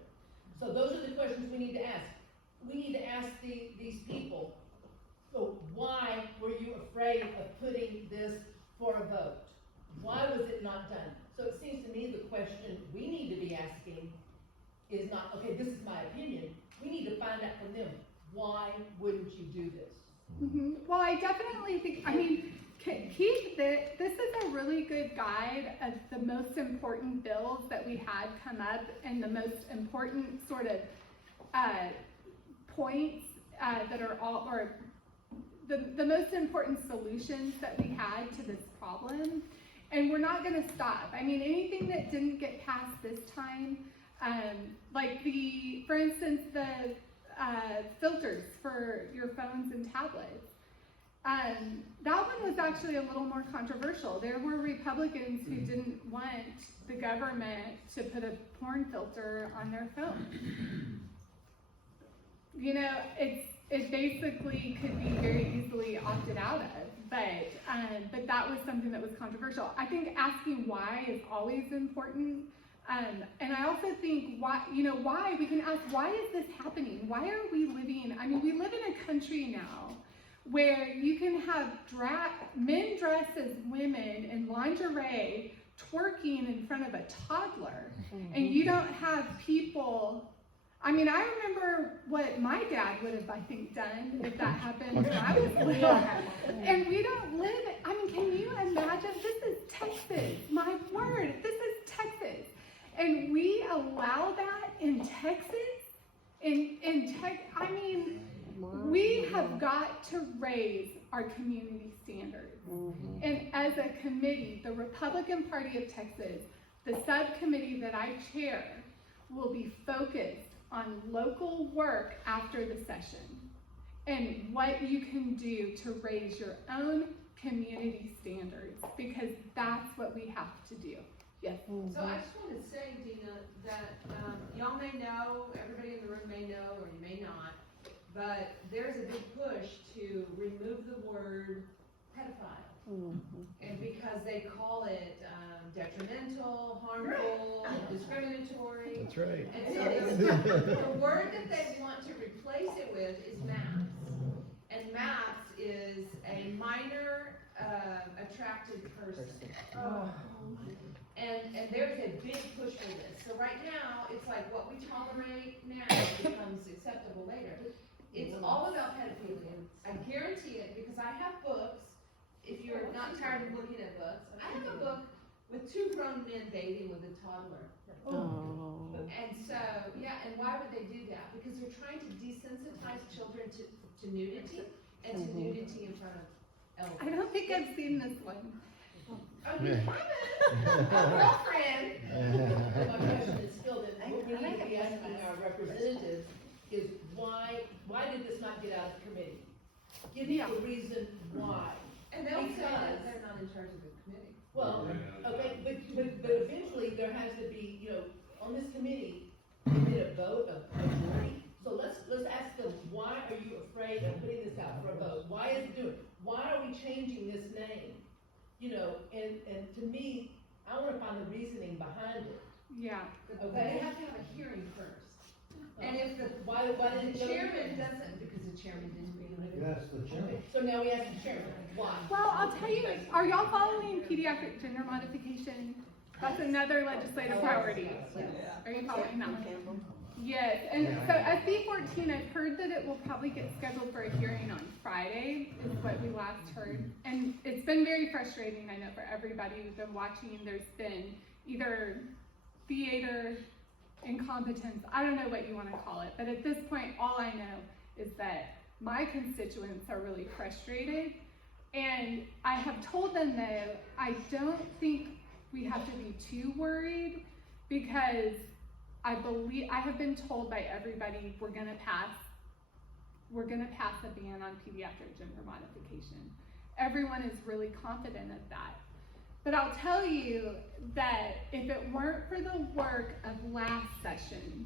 So those are the questions we need to ask. We need to ask these people, so why were you afraid of putting this for a vote? Why was it not done? So it seems to me the question we need to be asking is not, okay, this is my opinion. We need to find out from them, why wouldn't you do this? Well, I definitely think, I mean, Keith, this is a really good guide of the most important bills that we had come up and the most important sort of points that are all, or the most important solutions that we had to this problem. And we're not gonna stop. I mean, anything that didn't get passed this time, like for instance, the filters for your phones and tablets. That one was actually a little more controversial. There were Republicans who didn't want the government to put a porn filter on their phone. You know, it basically could be very easily opted out of, but that was something that was controversial. I think asking why is always important. And I also think why we can ask, why is this happening? Why are we living, I mean, we live in a country now where you can have men dressed as women in lingerie twerking in front of a toddler, and you don't have people. I mean, I remember what my dad would have, I think, done if that happened when I was little. And we don't live, I mean, can you imagine? This is Texas, my word, this is Texas. And we allow that in Texas? I mean, we have got to raise our community standards. And as a committee, the Republican Party of Texas, the subcommittee that I chair, will be focused on local work after the session and what you can do to raise your own community standards, because that's what we have to do. Yes. So I just want to say, Dina, that y'all may know, everybody in the room may know, or you may not, but there's a big push to remove the word pedophile. And because they call it detrimental, harmful, discriminatory. That's right. And so the word that they want to replace it with is MAPS. And MAPS is a minor attracted person. And there's a big push for this. So right now, it's like what we tolerate now becomes acceptable later. It's all about pedophilia. I guarantee it, because I have books. If you're not tired of looking at books, I have a book with 2 grown men bathing with a toddler. And so, yeah, and why would they do that? Because they're trying to desensitize children to nudity and to nudity in front of elders. I don't think I've seen this one. Oh, you haven't? Girlfriend! My question is still that what we need to be asking our representatives is why did this not get out of committee? Give me the reason why. And they'll say that they're not in charge of the committee. Well, okay, but eventually there has to be, on this committee, a vote of majority. So let's ask them, why are you afraid of putting this out for a vote? Why is it doing? Why are we changing this name? And to me, I want to find the reasoning behind it. Yeah. They have to have a hearing first. And if the why didn't chairman doesn't, because the chairman didn't bring it. Yes, the chairman. So now we ask the chairman, why? Well, I'll tell you, are y'all following pediatric gender modification? That's another legislative priority. Are you following that one? Yes, and so SB 14, I've heard that it will probably get scheduled for a hearing on Friday, is what we last heard. And it's been very frustrating, I know, for everybody who's been watching. There's been either theater, incompetence, I don't know what you want to call it, but at this point, all I know is that my constituents are really frustrated. And I have told them, though, I don't think we have to be too worried, because I have been told by everybody we're gonna pass a ban on pediatric gender modification. Everyone is really confident of that. But I'll tell you that if it weren't for the work of last session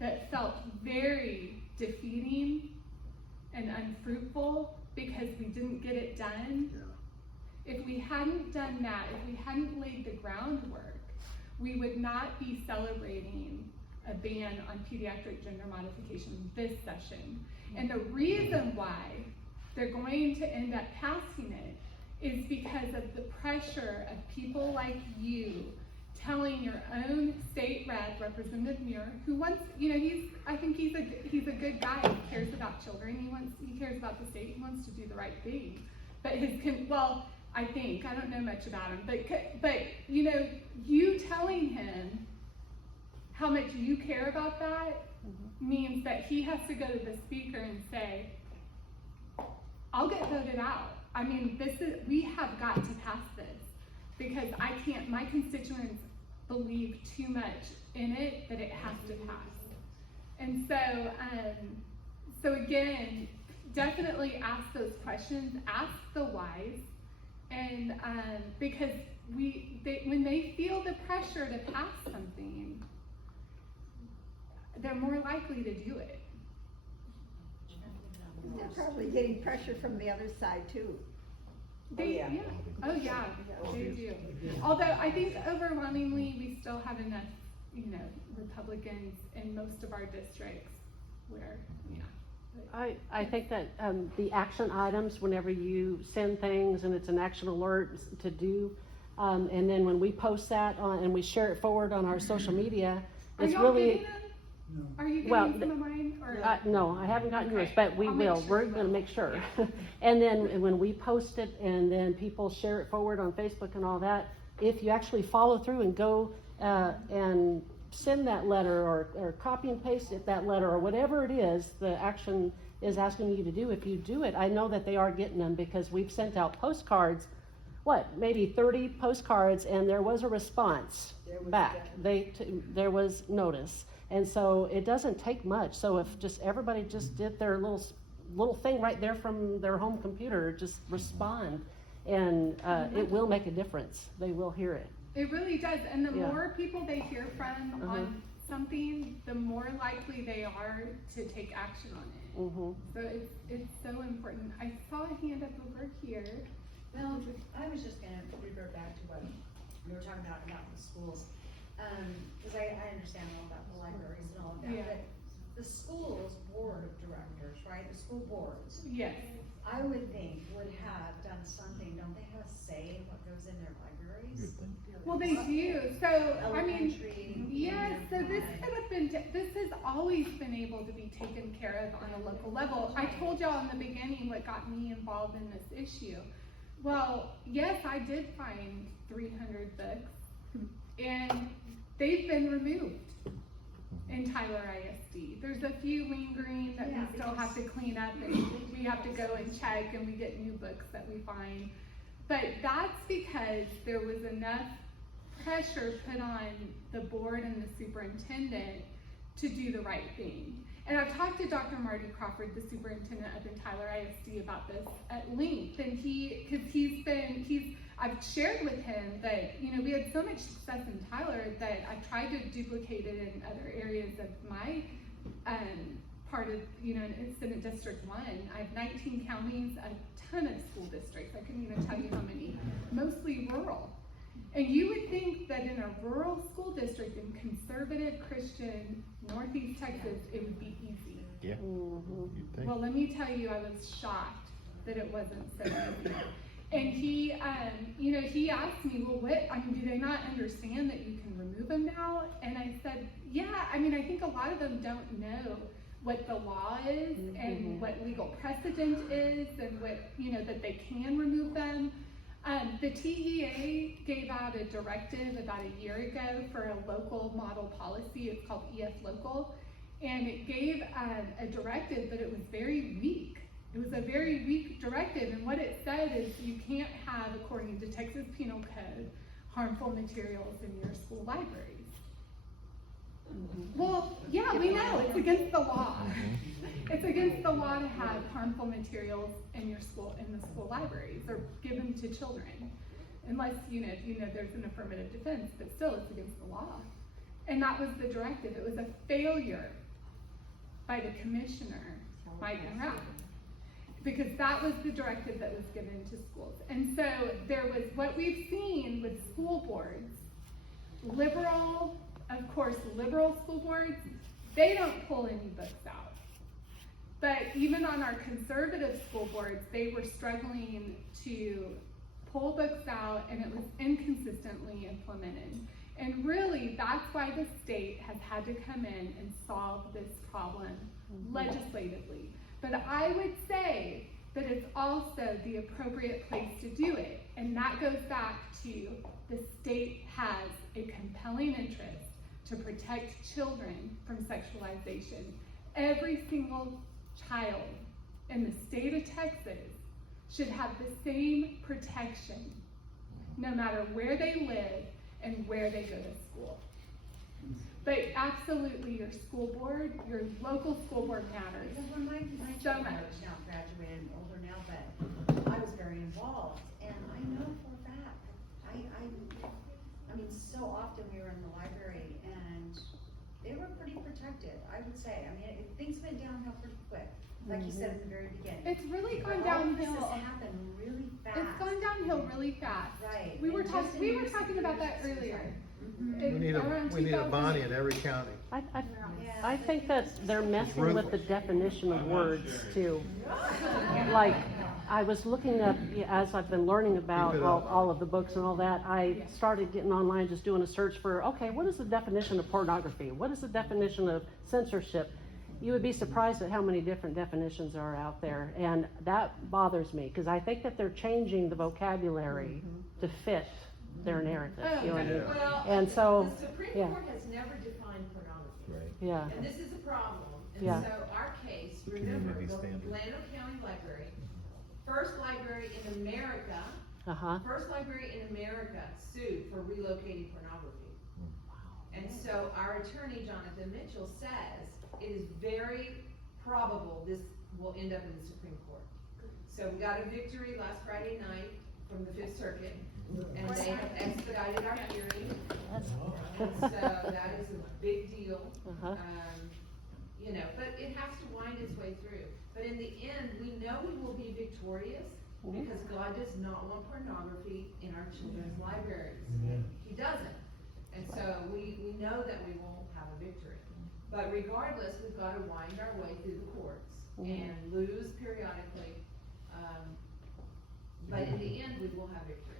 that felt very defeating and unfruitful because we didn't get it done, If we hadn't done that, if we hadn't laid the groundwork, we would not be celebrating a ban on pediatric gender modification this session. And the reason why they're going to end up passing it is because of the pressure of people like you telling your own state rep, Representative Muir, who wants, I think he's a good guy. He cares about children. He cares about the state. He wants to do the right thing. But I don't know much about him, but you telling him how much you care about that means that he has to go to the speaker and say, I'll get voted out. I mean, we have got to pass this because my constituents believe too much in it that it has to pass. And so again, definitely ask those questions, ask the whys, and because when they feel the pressure to pass something, they're more likely to do it. They're probably getting pressure from the other side too. They do. Although I think overwhelmingly we still have enough, Republicans in most of our districts where, I think that the action items, whenever you send things and it's an action alert to do, and then when we post that and we share it forward on our social media, it's really. Are you getting some of mine? Or? No, I haven't gotten yours, but we will. We're going to make sure. Yeah. And then when we post it and then people share it forward on Facebook and all that, if you actually follow through and go and send that letter or copy and paste that letter or whatever it is the action is asking you to do, if you do it, I know that they are getting them because we've sent out postcards, maybe 30 postcards, and there was a response back. There was notice. And so it doesn't take much. So if everybody just did their little thing right there from their home computer, just respond, and it will make a difference. They will hear it. It really does. And the more people they hear from on something, the more likely they are to take action on it. So it's so important. I saw a hand up over here. Well, I was just gonna revert back to what you were talking about the schools. Because I understand all about the libraries and all of that, but the school's board of directors, right, the school boards, yes, I would think would have done something. Don't they have a say in what goes in their libraries? well they do. So Elementary, yes. So this has always been able to be taken care of on a local level. I told y'all in the beginning what got me involved in this issue. Well, yes, I did find 300 books, and they've been removed in Tyler ISD. There's a few lingering that we still have to clean up, and we have to go and check, and we get new books that we find. But that's because there was enough pressure put on the board and the superintendent to do the right thing. And I've talked to Dr. Marty Crawford, the superintendent up in Tyler ISD, about this at length, and I've shared with him that, we had so much success in Tyler that I tried to duplicate it in other areas of my part of, in Senate District 1. I have 19 counties, a ton of school districts. I couldn't even tell you how many, mostly rural. And you would think that in a rural school district in conservative Christian Northeast Texas, it would be easy. Yeah. Well, let me tell you, I was shocked that it wasn't so easy. And he asked me, well, do they not understand that you can remove them now? And I said, yeah, I think a lot of them don't know what the law is and what legal precedent is and what, that they can remove them. The TEA gave out a directive about a year ago for a local model policy. It's called EF Local. And it gave a directive, but it was very weak. It was a very weak directive, and what it said is you can't have, according to Texas Penal Code, harmful materials in your school libraries. Well, yeah, we know, it's against the law. It's against the law to have harmful materials in the school libraries, or given to children, unless, there's an affirmative defense, but still it's against the law. And that was the directive. It was a failure by the commissioner, Mike and Ralph. because that was the directive that was given to schools. And so there was, what we've seen with school boards, liberal school boards, they don't pull any books out. But even on our conservative school boards, they were struggling to pull books out, and it was inconsistently implemented. And really, that's why the state has had to come in and solve this problem legislatively. But I would say that it's also the appropriate place to do it. And that goes back to the state has a compelling interest to protect children from sexualization. Every single child in the state of Texas should have the same protection, no matter where they live and where they go to school. But absolutely, your school board, your local school board matters. Because when my so children much. are now graduated and older now, but I was very involved, and I know for a fact, I mean, so often we were in the library, and they were pretty protected, I would say. I mean, things went downhill pretty quick, like you said in the very beginning. It's really gone But all of downhill. This has happened really fast. It's gone downhill really fast. Right. We were And just in talking about that earlier. We need a Bonnie in every county. I think that they're messing with the definition of words too. Like, I was looking up, as I've been learning about all of the books and all that, I started getting online, just doing a search for, okay, what is the definition of pornography? What is the definition of censorship? You would be surprised at how many different definitions are out there, and that bothers me, because I think that they're changing the vocabulary to fit their narrative, you know what I mean? Well, And so, the Supreme yeah. Court has never defined pornography. Right. Yeah. And this is a problem. And Yeah. so our case, remember, Community the standard. Llano County Library, first library in America, first library in America sued for relocating pornography. And so our attorney, Jonathan Mitchell, says it is very probable this will end up in the Supreme Court. So we got a victory last Friday night from the Fifth Circuit, and they have expedited our hearing. And so that is a big deal. You know, but it has to wind its way through. But in the end, we know we will be victorious because God does not want pornography in our children's libraries. He doesn't. And so we know that we will have a victory. But regardless, we've got to wind our way through the courts and lose periodically. But in the end, we will have victory.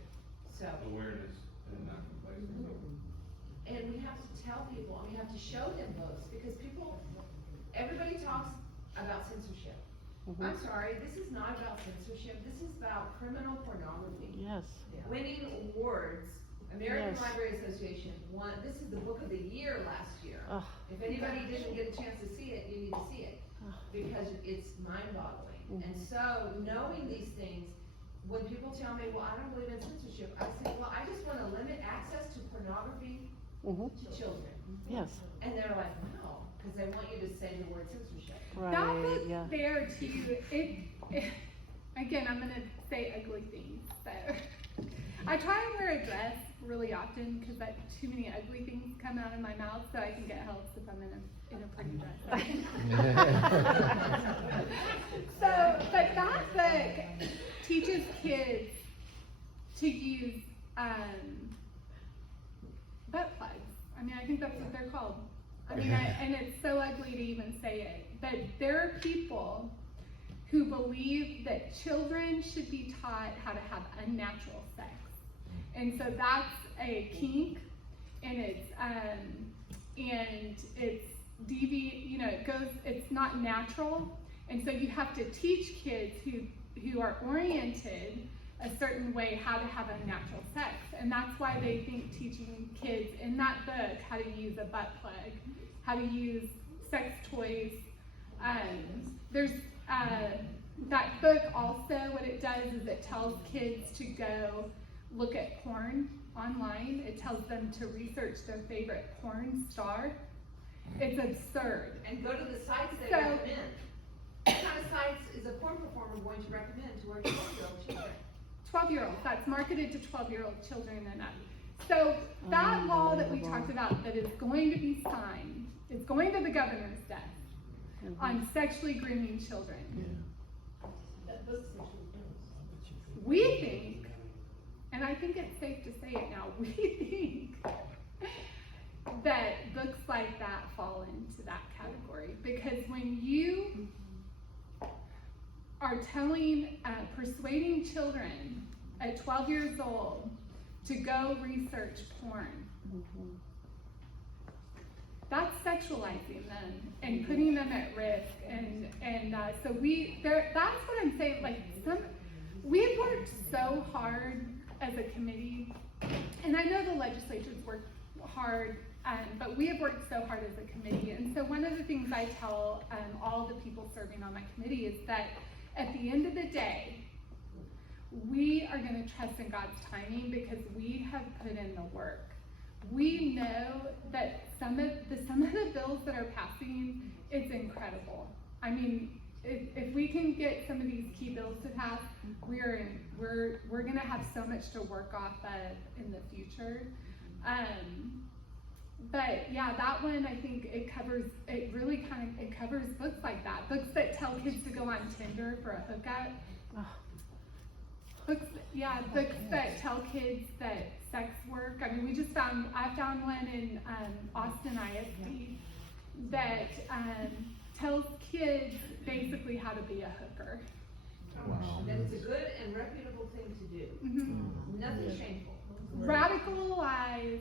So Awareness and not complacent. and we have to tell people, and we have to show them books, because everybody talks about censorship. I'm sorry, this is not about censorship, this is about criminal pornography. Yes. Winning awards. American Yes. Library Association won, this is the book of the year last year. If anybody didn't get a chance to see it, you need to see it, because it's mind-boggling. And so, knowing these things, when people tell me, well, I don't believe in censorship, I say, well, I just want to limit access to pornography to children. Yes. And they're like, no, because they want you to say the word censorship. Right, That was yeah. there too. Again, I'm gonna say ugly things. So I try and wear a dress really often because too many ugly things come out of my mouth, so I can get help if I'm in a pretty dress. So, but that book teaches kids to use butt plugs. I mean, I think that's what they're called. I mean, and it's so ugly to even say it, but there are people who believe that children should be taught how to have unnatural sex. And so that's a kink, and it's deviant, you know, it's not natural. And so you have to teach kids who are oriented a certain way how to have unnatural sex. And that's why they think teaching kids in that book how to use a butt plug, how to use sex toys. There's that book also, what it does is it tells kids to go look at porn online. It tells them to research their favorite porn star. It's absurd. And go to the sites they recommend. What kind of sites is a porn performer going to recommend to our 12-year-old children? 12-year-olds, that's marketed to 12-year-old children and up. So that law that we talked about that is going to be signed, it's going to the governor's desk on sexually grooming children. book sexual abuse. We think, and I think it's safe to say it now, we think that books like that fall into that category. Because when you are persuading children at 12 years old to go research porn, that's sexualizing them and putting them at risk. So that's what I'm saying. Like, we've worked so hard as a committee, and I know the legislature's worked hard, but we have worked so hard as a committee. And so one of the things I tell all the people serving on my committee is that at the end of the day, we are going to trust in God's timing because we have put in the work. We know that some of the bills that are passing, it's incredible. I mean, if we can get some of these key bills to pass, we're going to have so much to work off of in the future. But yeah, that one, I think it covers books like that. Books that tell kids to go on Tinder for a hookup. Books that tell kids that sex work. I mean, I found one in Austin ISD that tells kids basically how to be a hooker. That is a good and reputable thing to do. Mm-hmm. Nothing shameful. Radicalized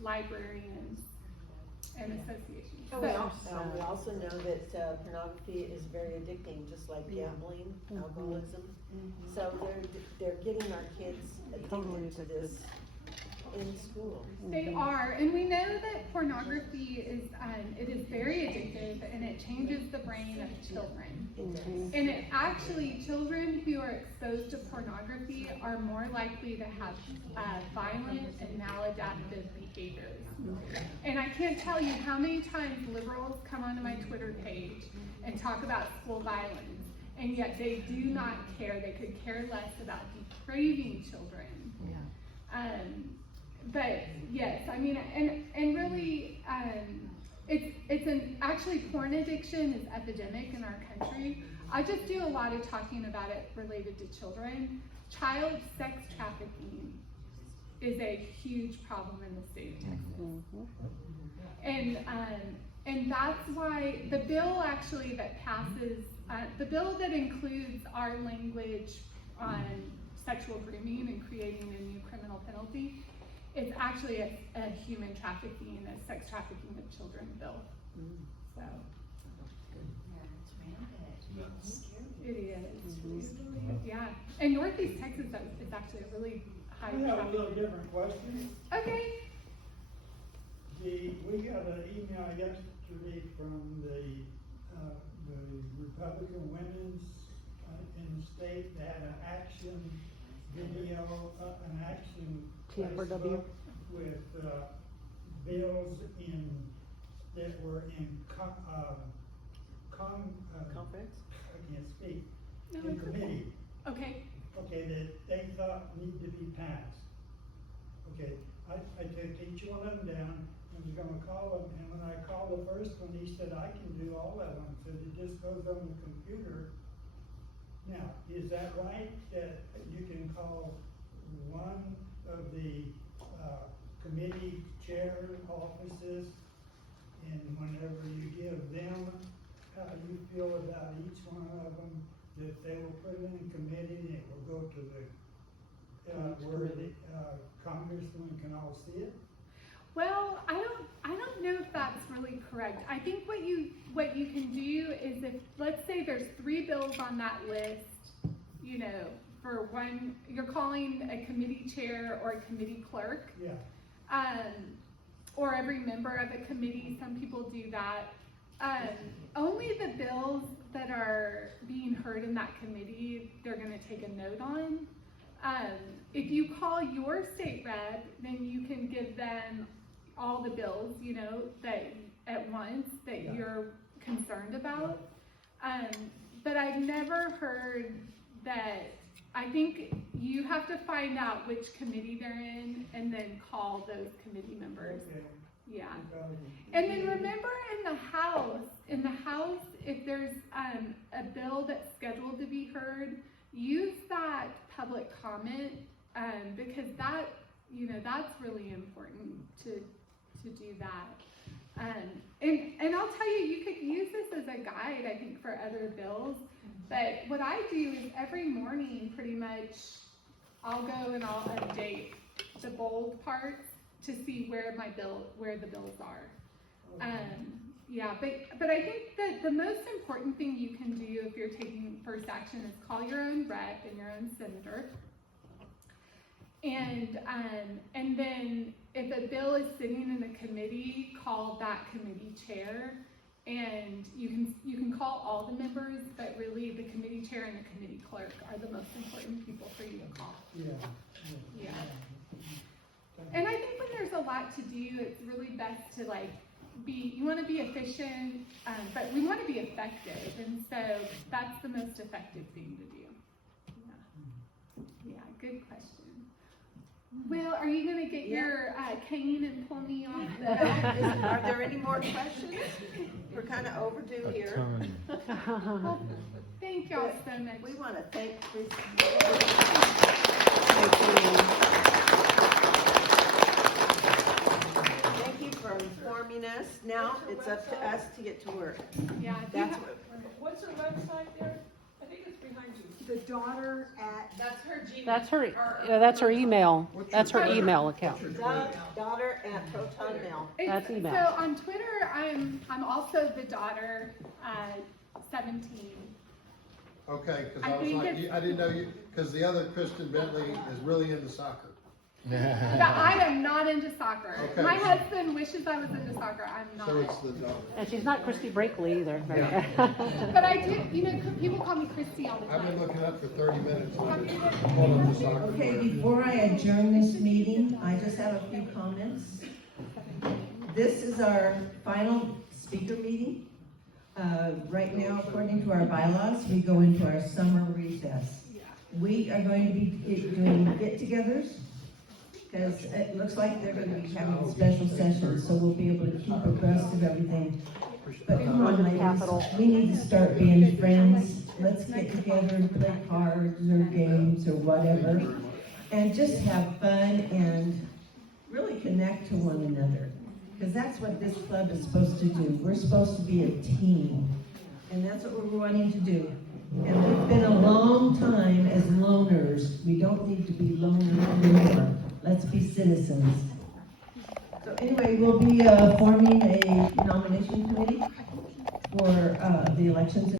librarians and associations. We also know that pornography is very addicting, just like gambling, alcoholism. So they're getting our kids addicted to this in school. They are, and we know that pornography is very addictive, and it changes the brain of children. And it actually, children who are exposed to pornography are more likely to have violent and maladaptive behaviors. And I can't tell you how many times liberals come onto my Twitter page and talk about school violence, and yet they do not care. They could care less about depraving children. But yes, I mean, and really, actually porn addiction is epidemic in our country. I just do a lot of talking about it related to children. Child sex trafficking is a huge problem in the state of Texas. And that's why the bill actually that passes, the bill that includes our language on sexual grooming and creating a new criminal penalty, it's actually a human trafficking, a sex trafficking of children bill. So. It is. Yeah. And Northeast Texas is actually a really high I have a traffic. little different question. Okay. We got an email yesterday from the Republican women's in the state that had an action video, an action Facebook with bills that were in Conference? I can't speak. No, In it's okay. committee. Okay. Okay, that they thought need to be passed. Okay, I took each one of them down and was gonna call them, and when I called the first one, he said, I can do all of them, so it just goes on the computer. Now, is that right, that you can call one of the, committee chair offices, and whenever you give them how you feel about each one of them, that they will put it in committee and it will go to the, where the, congressman can all see it? Well, I don't know if that's really correct. I think what you can do is, if let's say there's 3 bills on that list, you know, for one, you're calling a committee chair or a committee clerk. Yeah. Or every member of a committee. Some people do that. Only the bills that are being heard in that committee, they're going to take a note on. If you call your state rep, then you can give them all the bills, you know, that at once that you're concerned about. But I've never heard that. I think you have to find out which committee they're in and then call those committee members. Okay. Yeah. And then remember in the House, if there's a bill that's scheduled to be heard, use that public comment, because that, that's really important to do that. And I'll tell you, you could use this as a guide, I think, for other bills. But what I do is every morning, pretty much, I'll go and I'll update the bold parts to see where the bills are. Yeah, but I think that the most important thing you can do if you're taking first action is call your own rep and your own senator. And then if a bill is sitting in a committee, call that committee chair. And you can call all the members, but really the committee chair and the committee clerk are the most important people for you to call. Yeah. And I think when there's a lot to do, it's really best to you want to be efficient, but we want to be effective, and so that's the most effective thing to do. Yeah, good question. Well, are you going to get your cane and pull me off? Are there any more questions? We're kind of overdue here. Well, thank y'all so much. We want to thank Christin. Thank you for informing us. Now it's up to us to get to work. Yeah, That's What's her website there? I think it's behind you. The daughter at. That's her Gmail. That's her email. That's her email account. Daughter at Proton Mail. That's email. So on Twitter, I'm also the daughter 17. Okay, cause I I was think like, it's- I didn't know you, cause the other Christin Bentley is really into soccer. But I am not into soccer. Okay. My husband wishes I was into soccer. I'm not. So it's the daughter. And she's not Christy Brinkley either. But I do, people call me Christy all the I've been time. looking up for 30 minutes. on this. Hold on, the soccer Okay, player. before I adjourn this meeting, I just have a few comments. This is our final speaker meeting. Right now, according to our bylaws, we go into our summer recess. Yeah. We are going to be doing get-togethers, because it looks like they're going to be having special sessions, so we'll be able to keep abreast of everything. But come on, ladies, we need to start being friends. Let's get together and play cards or games or whatever, and just have fun and really connect to one another. Because that's what this club is supposed to do. We're supposed to be a team, and that's what we're wanting to do. And we've been a long time as loners. We don't need to be loners anymore. Let's be citizens. So anyway, we'll be forming a nomination committee for the elections.